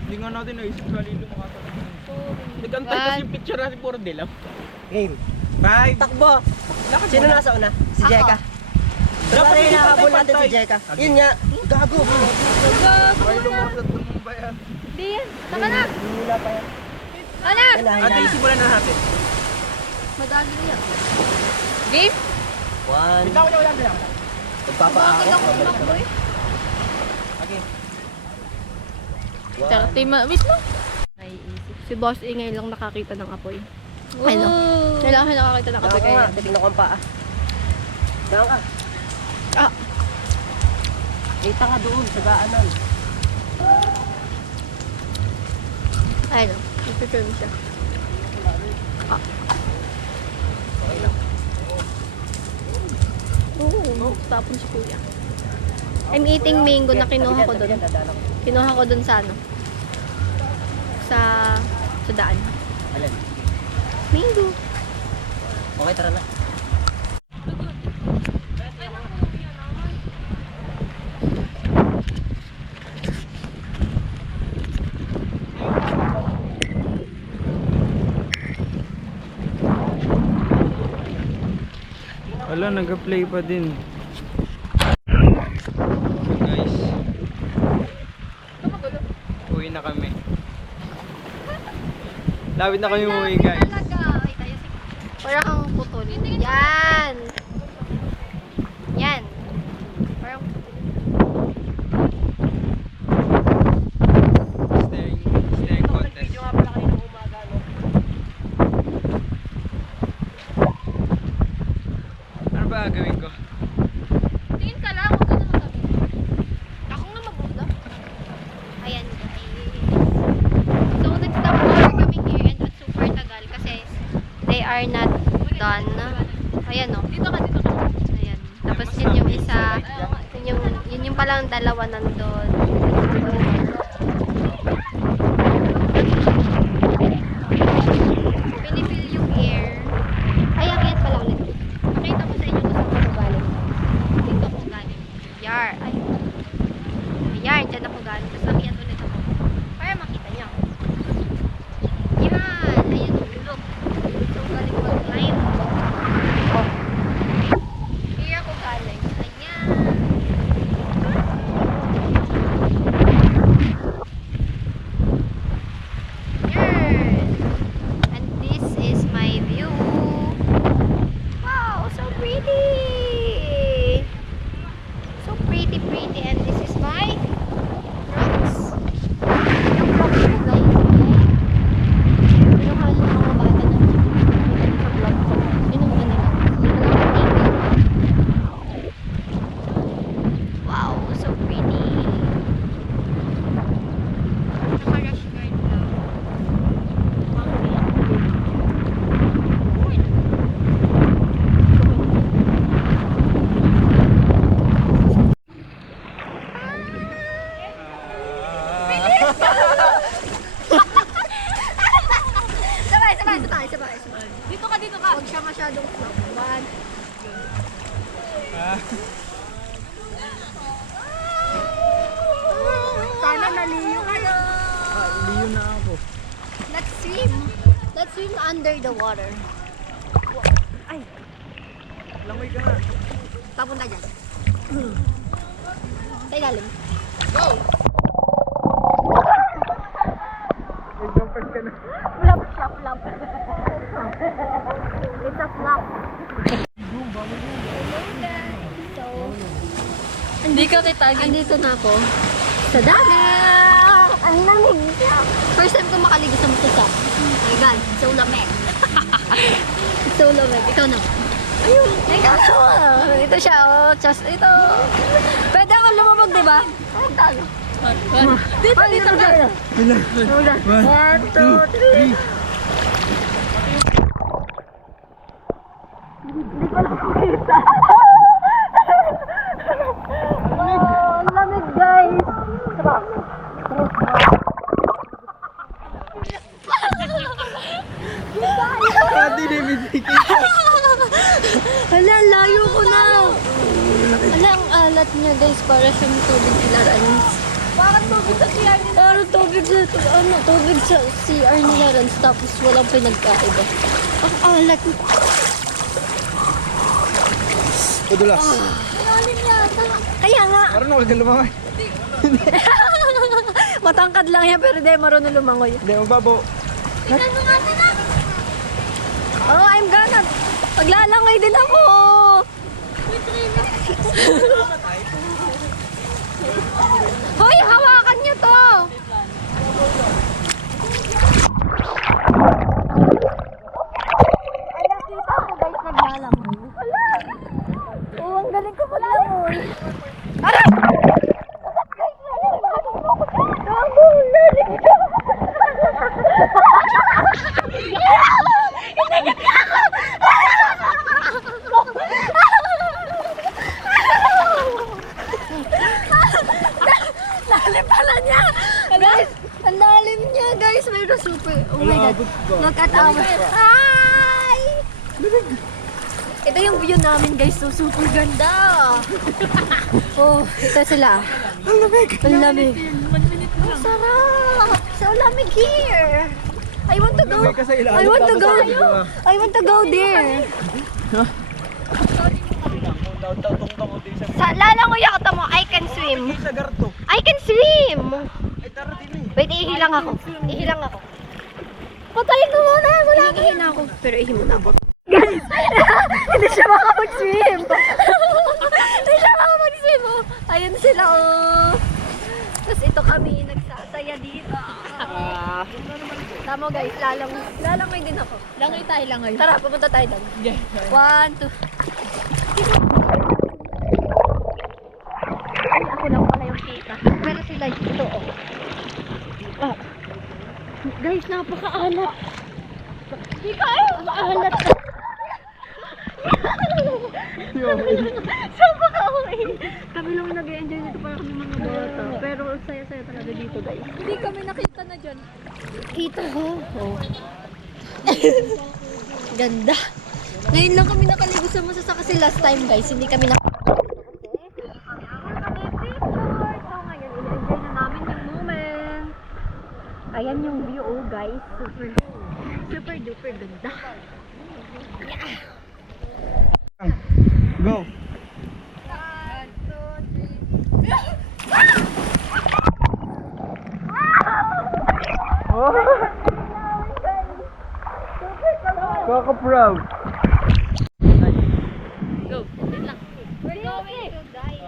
Hindi nga natin naisip sa lilo makatabi. Nagantay kasi yung picture natin puro dilam. Game. 5. Takbo! Sino nasa una? Si Ako. Jeka. Pero Dapat parang hindi hinahabol natin pantay-pantay. si Jeka. Yun nga. Gago. Ay, lumusot mo ba yan? Hindi yan. Saka na. Hila pa yan. Ano? Ate, isimulan na natin. Madali yan. Game? One. Bitaw niya wala bilang. Magpapaako. Bakit ako Babalik tumakbo naman. eh? Okay. One. Wait mo. Si Boss Ingay lang nakakita ng apoy. Ano? Kailangan nakakita ng apoy Saan ka kaya. nga? Titignan ko ang paa. Saan ka? Ah, Kita ka doon sa daanan. ayun o. Ipipilm siya. Ah. Okay lang. Oo, tapon si Kuya. I'm eating mango na kinuha ko doon. Kinuha ko doon sa ano? Sa daan. Alin? Mango. Okay, tara na. Wala, nag-play pa din. Guys. Uwi na kami. Lawit na kami umuwi, guys. Parang kang putol. Yan! Yan! Parang Staring contest. Ano ba gagawin ko? tingin ka lang, huwag ka na magabi. Ako nga maganda. Ayan guys. So nag-stop over kami here and it's super tagal kasi they are not done. Ayan o. Dito ka. Ayan. Tapos yun yung isa. Yun yung palang dalawa nandun. Pinipil yung air. Ay, akyat pala ulit. Pakita ko sa inyo kung saan ako galing. Dito ako galing. Yar. Ay. Yar, dyan ako galing. Tapos akyat ulit ako. Para makita niyo. Yan. Ayun yung look. So, galing mag-climb. Oh. Here ako galing. Ayan. Yan. And this is my view. Wow, so pretty. So pretty, pretty. And this is my rocks. Yung rocks ko guys. Yung halos mga bata na sa vlog ko. Yun ang ano. Wow, so pretty. Naka-rush guard lang. Sabay. Dito ka. Huwag siya masyadong slow. One. Sana naliyo kayo. Liyo na ako. Let's swim. Let's swim under the water. Ay, Langoy ka na. papunta dyan. Sa ilalim. Nag-jumpers ka na. Flop. It's a flop. Hindi ka kitagin. Andito na ako sa dagat. Ang lamig. First time ko makaligo sa Mutusap. Oh my God, so lamig. So lamig. Ikaw na. Ayun. Ito siya, oh. Just ito. Pwede ako lumabog, di ba? Dito ka. 1, 2, 3. Hindi ko lang makita. Oh, ang lamig guys. Hala, layo ko na. Hala, ang alat niya guys, para siyang tubig nila Rans. Bakit tubig sa CR nila? Parang tubig sa CR nila Rans, tapos walang pinagkaiba. Ang alat. Padulas. Malalim yata. Kaya nga, Parang wala kang lumangoy. matangkad lang yan, pero di marunong lumangoy. Hindi, mababaw. Tingnan mo natin na. Oh, I'm gonna. Maglalangoy din ako. Hoy, hawakan niyo to. Ay, nakita ko guys, naglalangoy. Oh, ang galing ko maglangoy. Aray! Lalim pala niya! Guys, ang lalim niya guys. Mayroon super. Oh my God. Look at our. Hi! Ito yung view namin guys. So super ganda. Oh, ito sila. Ang lamig. Ang lamig. Ang sarap. So lamig here. I want to go. I want to go. I want to go there. Sa lalangoy ako tamo. I can swim. Sa garto. I can swim. Ay, tara din eh. Wait, ihilang ako. Ihilang ako. Patayin ko muna. Wala ko. Ihihin ako. Pero ihi muna ako. Guys, hindi siya makapag-swim. Hindi siya makapag-swim. Oh. Ayun sila, oh. Tapos ito kami, nagsasaya dito. Tama guys, lalangoy din ako. Langoy tayo, langoy. Tara, pupunta tayo doon. Yeah. 1, 2. Ay, ako lang pala yung kita. Pero sila dito, oh. Ah. Guys, napakaalat. Hindi kaya, maalat. Saba ka ako eh. Kami lang nag-enjoy dito para kami mga bata. Pero saya-saya talaga dito guys. Hindi kami nakita na dyan. Kita ko. Oh. Ganda. Ngayon lang kami nakaligo sa Masasa kasi last time guys, hindi kami na... Ayan yung view, oh guys. Super duper ganda. Go. Kaka-proud. Go. Wait lang. We're going to die.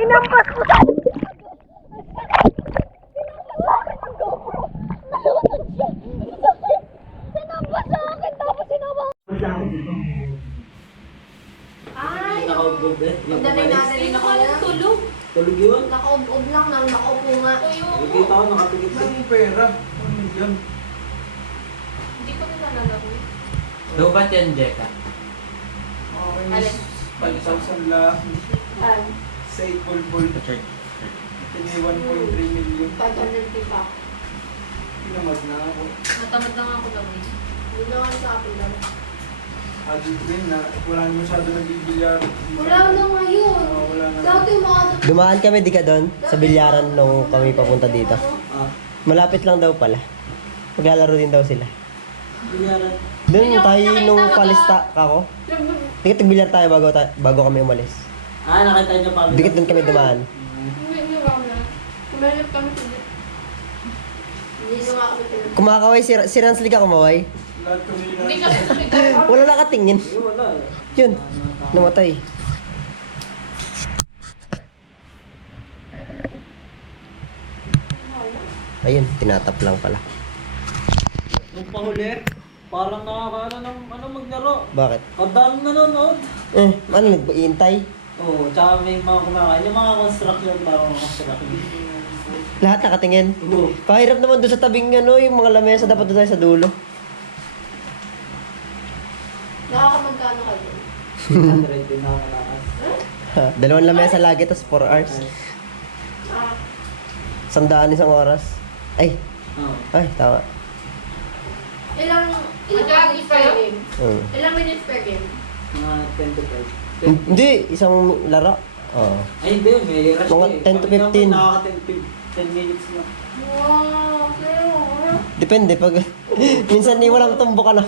Inampas ko sa... Sinampas sa akin tapos sinama. Ay! Pagdating natin Sino ka lang tulog? Tulog yun. Nakaubob lang nang nakaupo nga. Nakikita ko, nakapikit ka. Ang pera. Ano yan? Hindi ko na nalalaro. Do ba yan, Jeka? Okay. Alin? 5,000 lang. Sa 8 bulbul. Tini 1.3 million. 550 pa. Pinamad na ako. Natamad lang ako lang eh. Yun na nga sa akin lang. Adult din na wala na masyado nagbibilyar. Wala na ngayon. Wala na. Dati mga... Dumaan kami di ka doon sa bilyaran nung kami papunta dito. Ah, Malapit lang daw pala. Maglalaro din daw sila. binyaran. Doon tayo nung palista ako. Dikit nagbilyar tayo bago kami umalis. Ah, nakita niyo pa. Dikit doon kami dumaan. Hindi ako na. Kumalit kami tuloy. Hindi na nga kami tinatawag. Kumakaway si Ransly ka kumaway. Lahat kami na. Hindi kasi tuloy. Wala nakatingin. Wala. Yun, namatay. Ayun, tinatap lang pala. Nung pahuli, parang nakakaano ng ano maglaro. Bakit? Ang daming nanonood. Ano, nag-iintay? Oo, tsaka may mga kumakain. Yung mga construction, parang mga construction. Lahat nakatingin. Oo. Kahirap naman doon sa tabing ano, yung mga lamesa dapat doon tayo sa dulo. Nakakamagkano kayo? 100 din na malakas. Dalawang lamesa lagi, tapos 4 hours. 100 isang oras. Ay, ay, tama. Ilang minutes per game? Hmm. Ilang minutes per game? Mga 10 to 5. Hindi, isang laro. Oo. Ay, hindi. May rush Mga eh. 10 to Pag ikaw 15. nakaka 10 minutes na. Wow, pero... Depende, pag minsan ni walang tumbo ka na.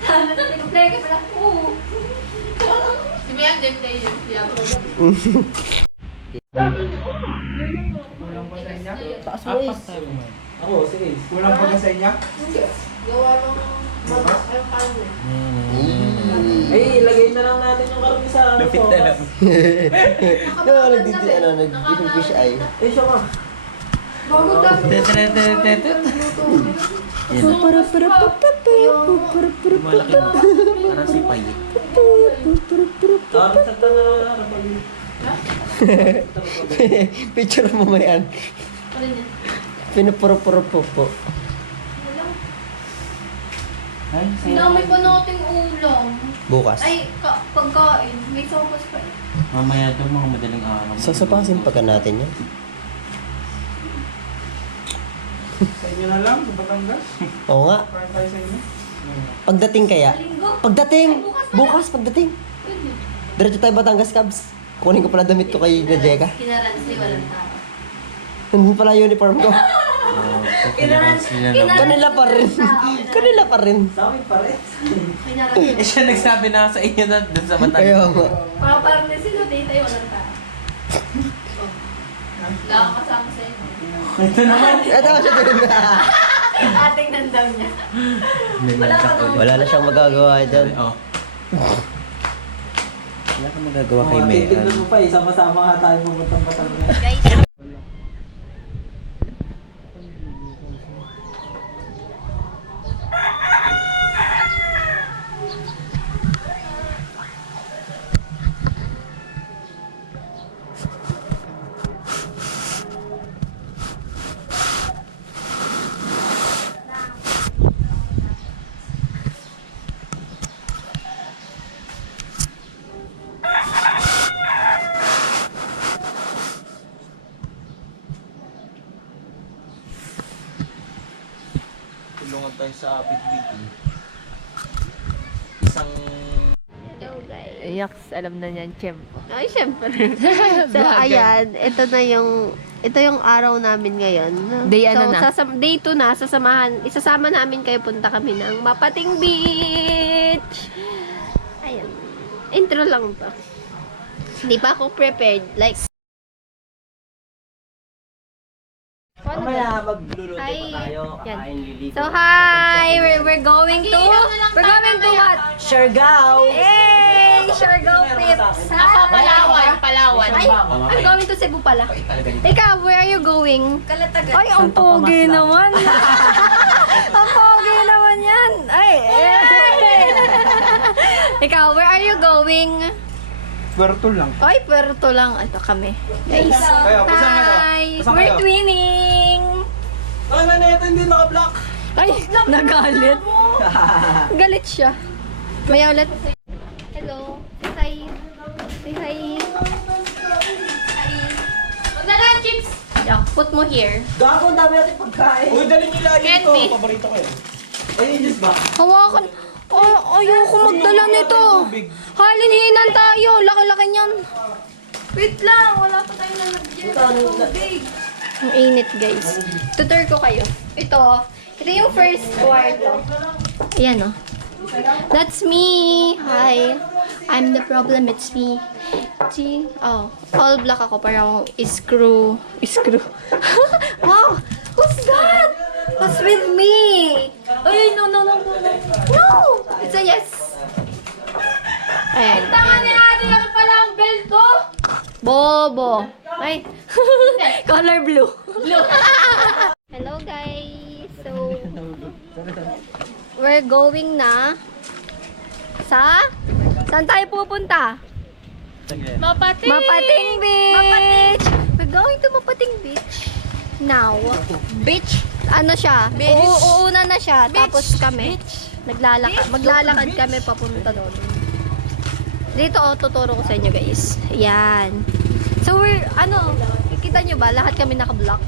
Nag-play ka pala. Oo. Si Mian din play yun. Taas mo is. Ako, sige. Kulang pa sa inyo? Gawa ng ang kanin. Ay, ilagay na lang natin yung karne sa ano. Lapit na lang. Nag-fish eye. Eh, siya ka. Bago dapat. Malaki na. Parang si Pai. Tapos sa tanong na harap. Picture mo mo yan. Ano niya? Pinupuro-puro po. Ay, Dami pa nating ulam. Bukas. Ay, pagkain. May sopas pa eh. mamaya ito mga madaling araw. Sasapasin pa ka natin yan. Sa inyo na lang, sa Batangas. Oo nga. Parang tayo sa inyo. Pagdating kaya? Linggo. Pagdating! Ay, bukas pala. Bukas, pagdating. Pwede. Diretso tayo Batangas, Cubs. Kunin ko pala damit ko kay Jeka. Kinaransi, walang tao. Nandun pala uniform ko. Kinaransi. Kanila pa rin. Kanila pa rin. Sa amin pa rin. Kinaransi. Siya nagsabi na sa inyo na dun sa Kaya nga. Parang na sila, dito yung walang tao. Wala akong kasama sa inyo. Ito naman. Ito siya din. Ating nandam niya. Wala pa naman. Wala na siyang magagawa dyan. Oh. Wala kang magagawa kay Mga Mayan. titignan mo pa eh. Sama-sama nga tayo pumuntang Batangas. Guys, Tulungan tayo sa apit-bitin. Isang... hello guys. Yaks, alam na niyan, Chem. Ay, syempre. So, ayan. Ito yung araw namin ngayon. Day ano na? Day 2 na. Isasama namin kayo. Punta kami ng Mapating Beach. Ayan. Intro lang to. Hindi pa ako prepared. Like, Mamaya magluluto Hi. pa tayo. Yan. Kakain lilito. so hi! We're going to what? Siargao! Hey! Siargao Pips! Palawan. Ay, I'm going to Cebu pala. Ikaw, where are you going? Kalatagan. Ay, ang pogi naman. Ang pogi naman yan. Ay, Ikaw, where are you going? Puerto lang. Ay, Puerto lang. Ito kami. Guys. Kayo, pasan kayo? Hi! Pasan We're kayo? twinning! Tama na ito, hindi naka-block. Ay, nagalit. Galit siya. May ulit. Hello. Say hi. Say hi. Hi. Magdala chips. Yeah, put mo here. Gago, ang dami natin pagkain. Uy, dali nila yun to. Candy. Paborito ko yun. Ay, yun just ba? Hawakan. Oh, ayoko magdala nito. Halinhinan tayo. Laki-laki niyan. Wait lang. Wala pa tayong lalagyan. Tubig. Ang init, guys. Tutor ko kayo. Ito yung first kwarto. Ayan, oh. That's me. Hi. I'm the problem. It's me. See? Oh. All black ako. Parang screw. Wow. Who's that? Who's with me? Ay, no. No! It's a yes. Ayan. Tanga ni ate. Ano pala ang belt ko? Bobo. Ay. Color blue. Hello, guys. So, we're going na saan tayo pupunta? Mapating Beach. We're going to Mapating Beach now. Beach? Ano siya? Uuna na siya. Tapos kami maglalakad kami papunta doon. Dito, tuturo ko sa inyo, guys. Yan. So, we're, kita nyo ba? Lahat kami naka-block.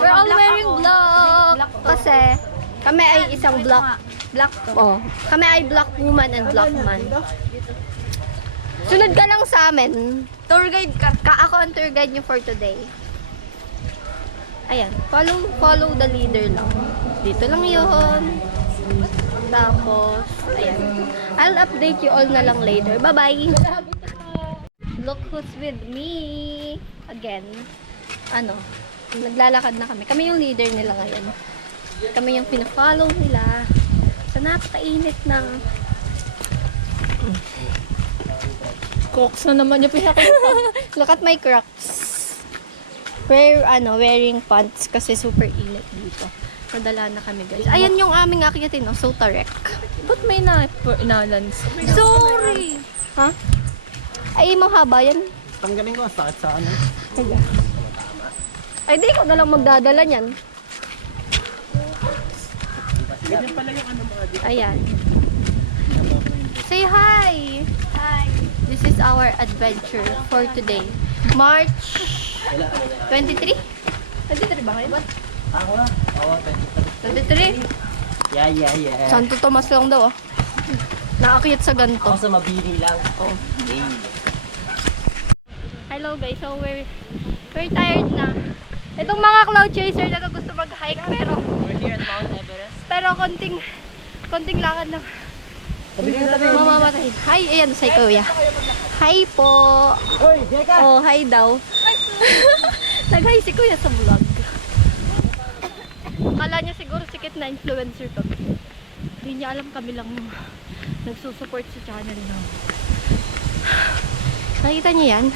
We're all wearing block. Kasi, kami ay isang block. Black to. Oh. Kami ay black woman and black man. Sunod ka lang sa amin. Tour guide ka. Ako ang tour guide nyo for today. Ayan. Follow the leader lang. Dito lang yun. Tapos, ayan. I'll update you all na lang later. Bye-bye! Look who's with me! Again. Naglalakad na kami. Kami yung leader nila ngayon. Kami yung pina-follow nila. Sa napakainit ng... Crocs na naman yung pinakita. Look at my Crocs. Wearing pants kasi super init dito. Nadala na kami, guys. Ayan yung aming akyatin, no? So, Tarek. Ba't may inalans? Sorry! Ha? Ay, mahaba yan. Tanggalin ko, sakit sa ano. Ay, di ko na lang magdadala niyan. Ganyan pala yung ano mga dito. Ayan. Say hi! Hi! This is our adventure for today. March 23? 23 ba kayo? Ako na? Oo, 23? Yeah. Santo Tomas lang daw, ah. Naakyat sa ganito. Ako sa mabini lang. Oh. Hello guys, so we're tired na. Itong mga cloud chaser na to gusto mag-hike pero We're here at Mount Everest. pero konting lakad na mamamatay. Hi, ayan si Kuya. Hi po. Hoy, Jeka! Oh, hi daw. Nag-hi si Kuya sa vlog. Akala niya siguro sikat na influencer to. Hindi niya alam kami lang nagsusupport sa channel na. Nakita niyo yan?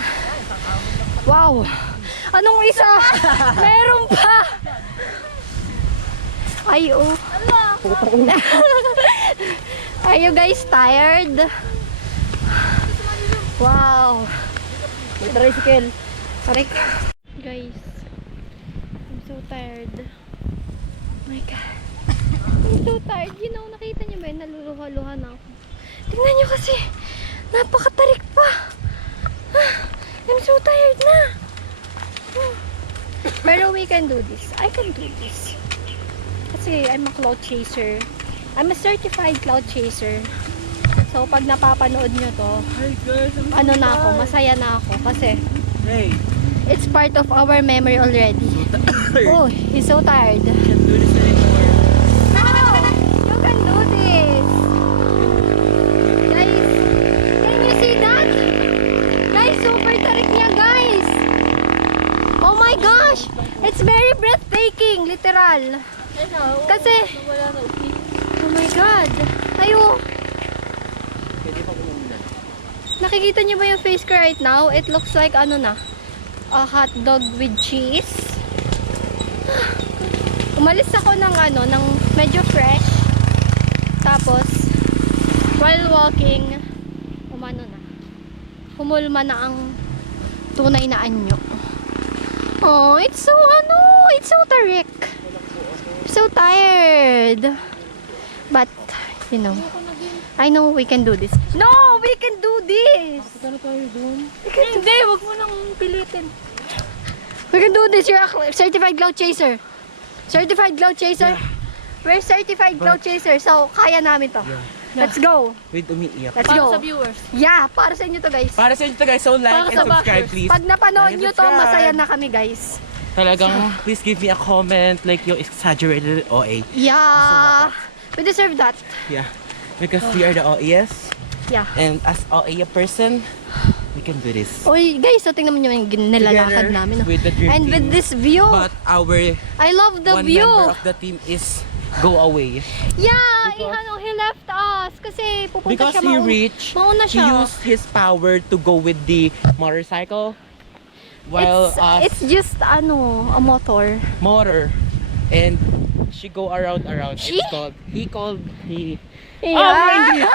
Wow! Anong isa? Meron pa! Ay, oh. Are you guys tired? Wow! May tricycle. Sorry. Guys, I'm so tired. My God. I'm so tired. You know, nakita niyo ba yun? Naluluha-luha na ako. Tingnan niyo kasi. Napakatarik pa. I'm so tired na. Pero we can do this. I can do this. Kasi I'm a cloud chaser. I'm a certified cloud chaser. So, pag napapanood nyo to, masaya na ako. Kasi, Hey, it's part of our memory already. Oh, he's so tired. can't do this anymore. No! You can do this! Guys, can you see that? Guys, super tarik niya, guys! Oh my gosh! It's very breathtaking, literal. Kasi, oh my God! Ayo! Nakikita niyo ba yung face ko right now? It looks like a hot dog with cheese. Umalis ako ng medyo fresh. Tapos while walking, humulma na ang tunay na anyo. Oh, it's so tarik. So tired. But, you know, I know we can do this. No, we can do this. Hindi, wag mo nang pilitin. We can do this. You're a certified cloud chaser. Certified cloud chaser. We're certified cloud chaser. So, kaya namin to. Let's go. Wait, umiiyak. Let's Para go. sa viewers. Yeah, para sa inyo to, guys. Para sa inyo to guys, so like Para and sa subscribe bashers. please. Pag napanood Like and nyo to, subscribe. masaya na kami, guys. Talagang, please give me a comment like yung exaggerated OA. Yeah. We deserve that. Yeah. Because we are the OAs. Yeah. And as OA person, we can do this. Oy, guys, so tingnan mo yung nilalakad Together namin. with the dream And with team. this view. But our I love the one view. member of the team is go away. Yeah, he left us kasi pupunta Because siya he reached, mauna he siya. used his power to go with the motorcycle. While it's just a motor. motor. And she go around. She? He called. Yeah.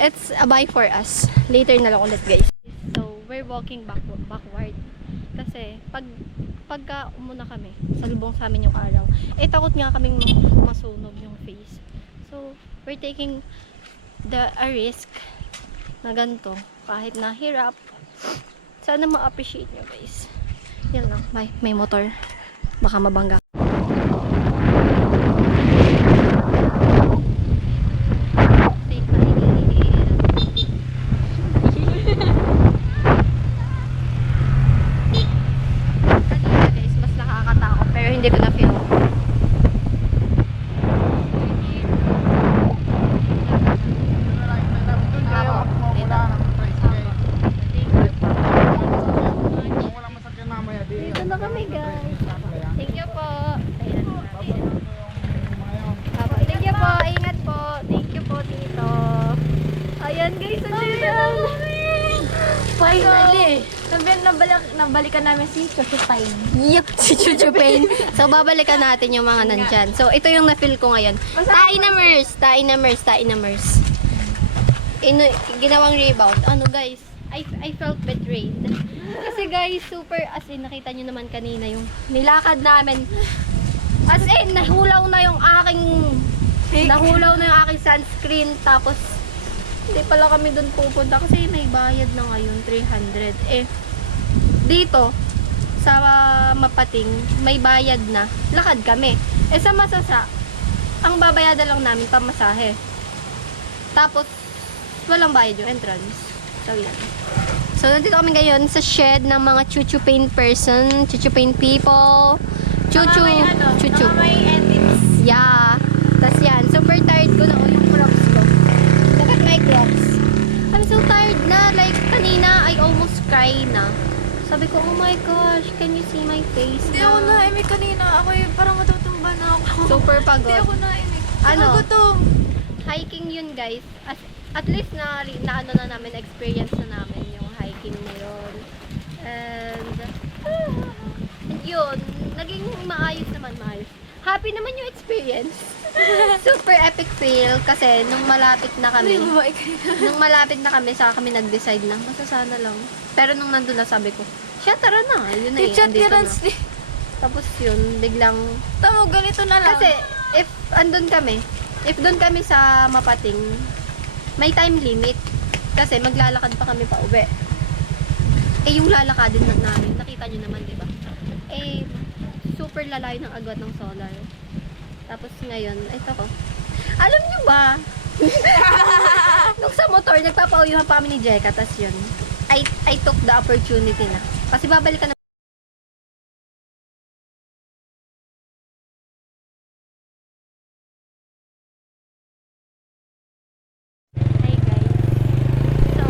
It's a bye for us. Later na lang ulit, guys. So, we're walking backward. Kasi, pagka umuna kami, salubong sa amin yung araw, takot nga kaming masunog yung face. So, we're taking a risk na ganito. Kahit na hirap. Sana ma-appreciate nyo guys. Yan lang. May motor. Baka mabangga. Kanina guys, mas nakakatakot. Pero hindi ko na-feel. Dito na kami guys. Thank you po. Thank you po. Ingat po. Thank you po dito. Ayan guys. Ayan. Finally. Nabalikan namin si Chuchupain. Yup, si Chuchu Pain. So, babalikan natin yung mga nandyan. So, ito yung na-feel ko ngayon. Tainamers. Ginawang rebound. Ano guys, I felt betrayed. Kasi guys, super, as in, nakita nyo naman kanina yung nilakad namin. As in, nahulaw na yung aking sunscreen. Tapos, hindi pala kami dun pupunta kasi may bayad na ngayon, 300. Eh, dito, sa Mapating, may bayad na. Lakad kami. Eh, sa Masasa, ang babayadan lang namin pamasahe. Tapos, walang bayad yung entrance. So, yan. So, nandito kami ngayon sa shed ng mga Chuchu Pain person, Chuchu Pain people. Chuchu. May edits. Yeah. Tapos yan, super tired ko na. Oh, yung crocs ko. Look at my crocs. I'm so tired na. Like, kanina, I almost cry na. Sabi ko, oh my gosh, can you see my face Hindi ako naimik kanina. Ako yung parang matutumba na ako. Super pagod. Hindi ako naimik. Ano? Gutom. Hiking yun guys. At least na ano na namin, experience na namin yung hiking na yun. And yun, naging maayos. Happy naman yung experience. Super epic fail kasi nung malapit na kami, saka kami nag-decide na, masasana lang. Pero nung nandun na, sabi ko, siya, tara na. Yun na Chat andito na. ni Tapos yun, biglang, Tamo, ganito na lang. kasi if doon kami sa Mapating, may time limit. Kasi maglalakad pa kami pa uwi. Eh yung lalakadin namin, nakita nyo naman, di ba? Eh, super lalayo ng agwat ng solar. Tapos ngayon, ito ko. Alam nyo ba? Nung sa motor, nagpapauyuhan pa kami ni Jeka, tas yun. I took the opportunity na. Kasi babalikan na Hi guys. So,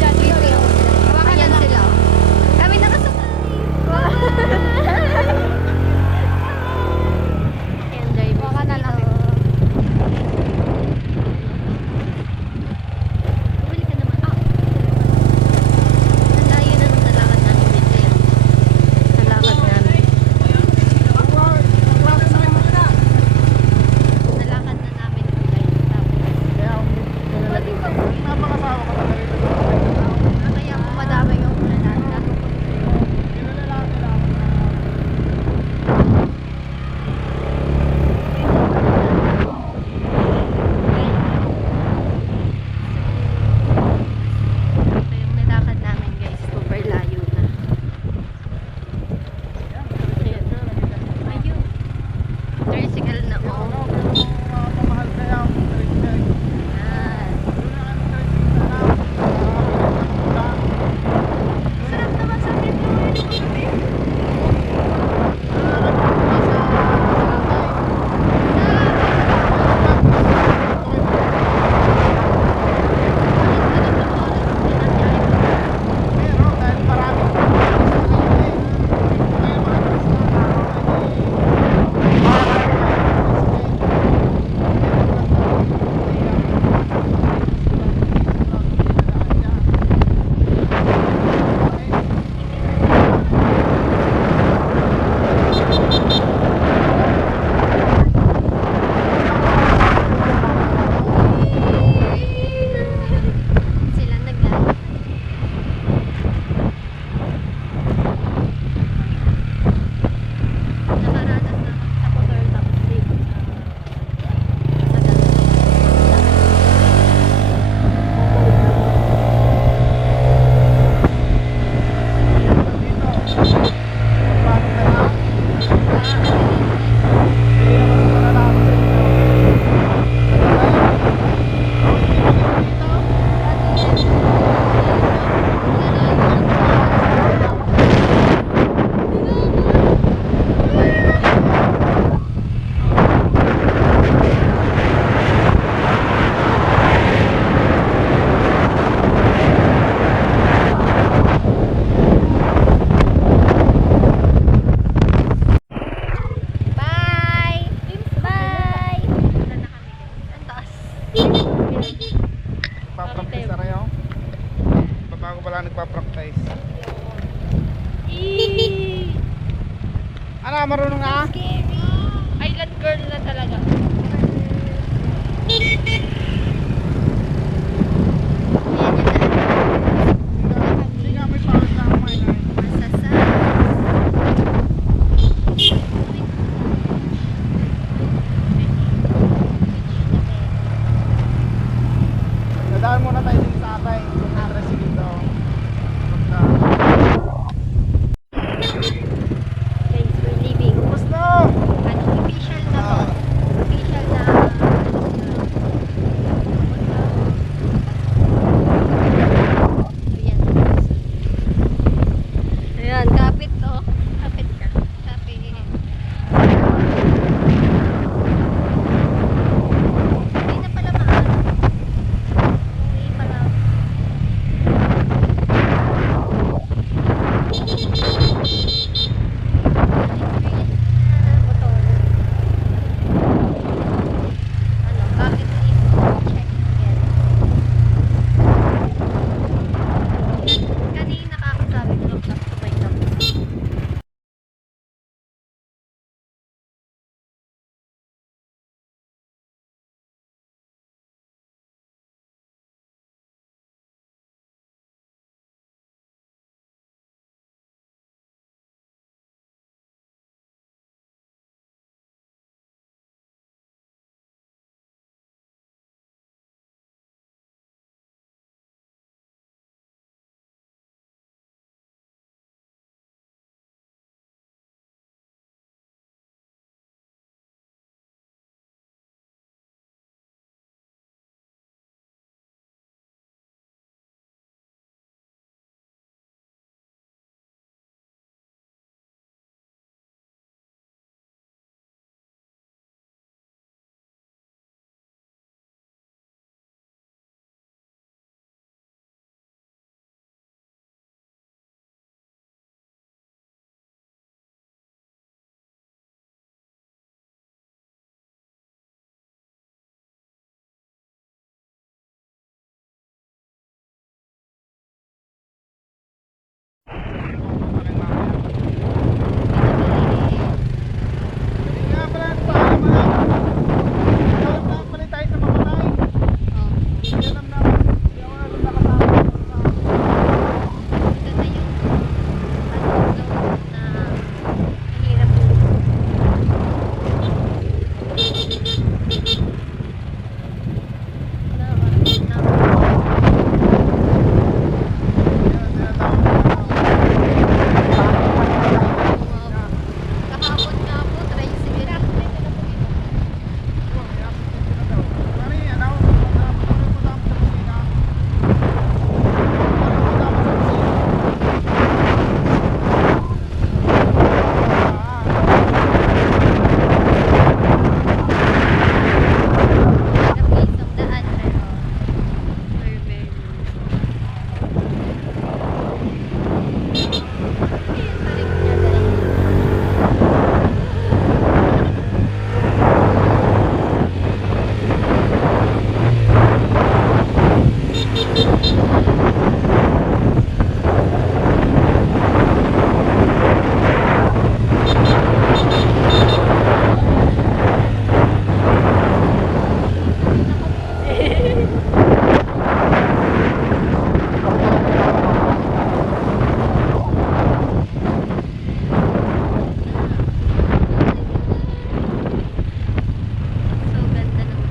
yan sila. Yan sila. Kami nakasakay. Enjoy. Baka na lang. Bumili ka naman. Ang layo na nung nalakad namin dito. marunong na. Island girl na talaga. Hindi nga may power na kumain na. Dadaan muna tayo din sa atay. Kung address dito. Guys, we're leaving. Basta! Ano, official na to. Official na. Ayan. Ayan, kapit to. Kapit ka. Kapit. Hindi na pala maaari. Uwi pala. Motor. Ano, bakit i-check yan? Kanina kakasabi ko lang sa sabay lang. Hindi nga pala ang paalam na. Dapat lang pala tayo sa mamatay. Hindi alam na. Hindi ako alam nakasama. Ito na yung ano na mahirap kahapon nga po, tricycle. Mari, ano? Punta sa kusina. Isang daan pero very so ganda ng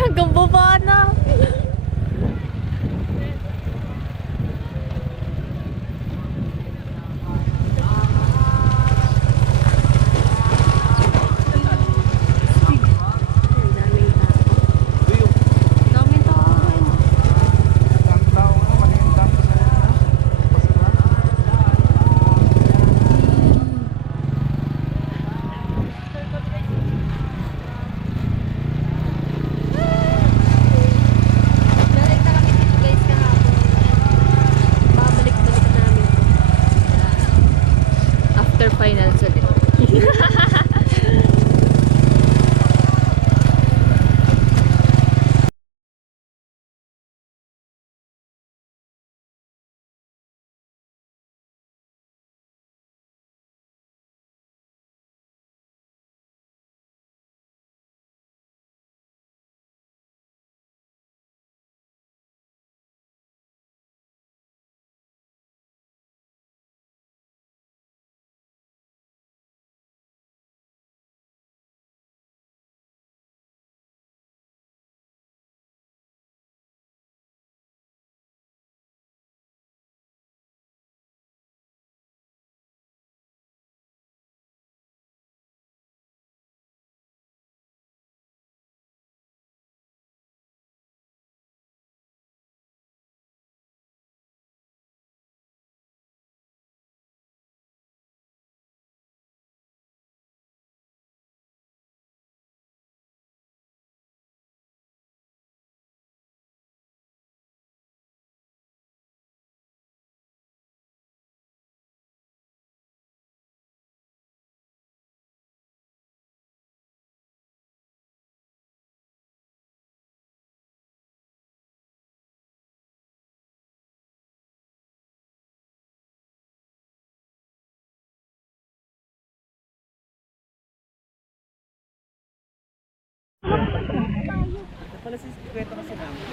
hanggang baba na. after finals ulit.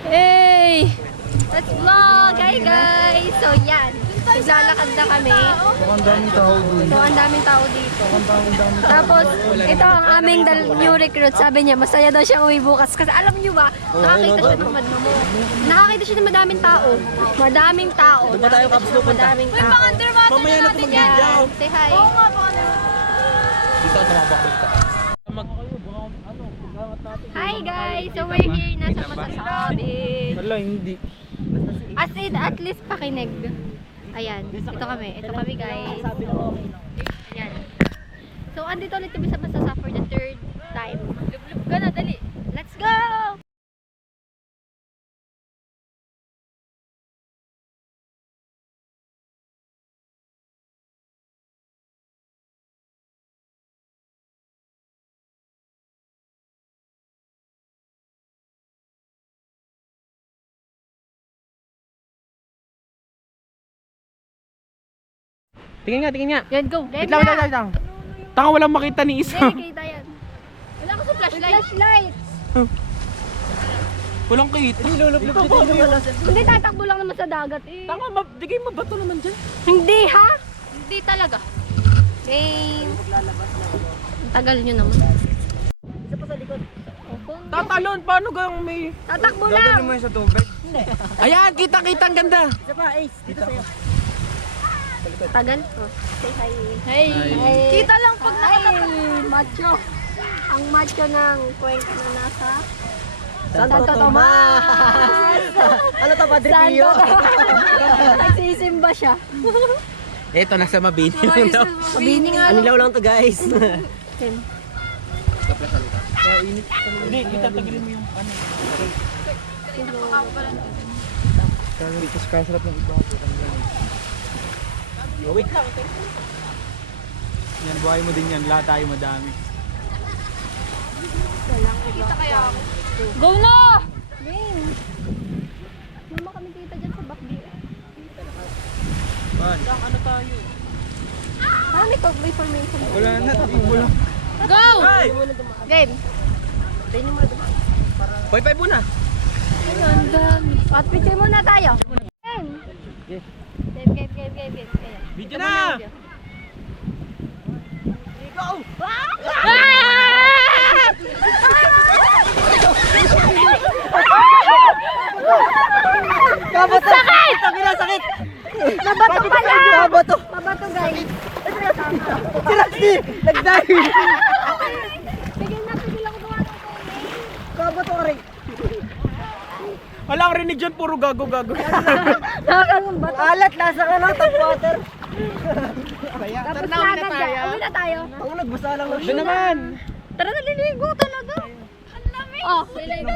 Hey! Let's vlog! Hi guys! So yan, naglalakad na kami. Ang daming tao dun. So ang daming tao dito. Ang daming Tapos, ito ang aming new recruit. Sabi niya, masaya daw siya uwi bukas. Kasi alam niyo ba, nakakita siya ng madamo. Nakakita siya ng madaming tao. Madaming tao. Doon pa tayo, Kaps, pupunta. Madaming tao. Mamaya na ito mag-video. Say hi. Oo nga, Dito ako tumabak. Hi guys! So we're here na sa masasabi. Wala, hindi. As in, at least pakinig. Ayan, ito kami. Ito kami guys. Ayan. So andito ulit kami sa Masasa for the third time. Lublub ka na, dali. Let's go! Tingin nga, tingin nga. Yan, go. Wait lang, wait lang. Tanga, walang makita ni Isa. Hindi, kita yan. Wala ko sa flashlight. Flashlight! Walang kita. Hindi, tatakbo lang naman sa dagat eh. Tanga, digay mabato naman dyan. Hindi ha? Hindi talaga. Game. Tagal nyo naman. Isa pa sa likod. Tatalon, paano gang may... Tatakbo lang! sa tubig? Ayan, kita-kita ang ganda. Tagal? Oh. Say hi. Hey. Kita lang pag nakatatakbo. Macho. Ang macho ng kwento na nasa Santo Tomas. Ano to, Padre Pio? Nagsisimba siya. Eto, nasa Mabini. Mabini nga. Anilaw lang to, guys. Tim. Hindi, itatagilin mo yung ano. Kasi kasarap ng iba. Wait lang. Yan, buhay mo din yan. Lahat tayo madami. Kita kaya ako. Go na! Game. Hindi mo kami kita dyan sa backview. Ano tayo? Parang may formation. Wala na, tatakbo lang. Go! Hey! Game. Wi-Fi muna. Ang dami. At picture muna tayo. Game. Game. Video na! Go! Mabato! Sakit! Sakit! Mabato pala! Mabato! Mabato guys. Sirasi! Nag-dive! Pigil ako gawa ng comment. Kabato ka rin. Wala akong rinig dyan, puro gago-gago. Nakakalambat. Alat, lasa ka na, top water. Tapos na agad dyan. Uwi na tayo. Ang nagbasa lang. Doon naman. Tara na, liligo talaga. Ang lamig. Oh, liligo.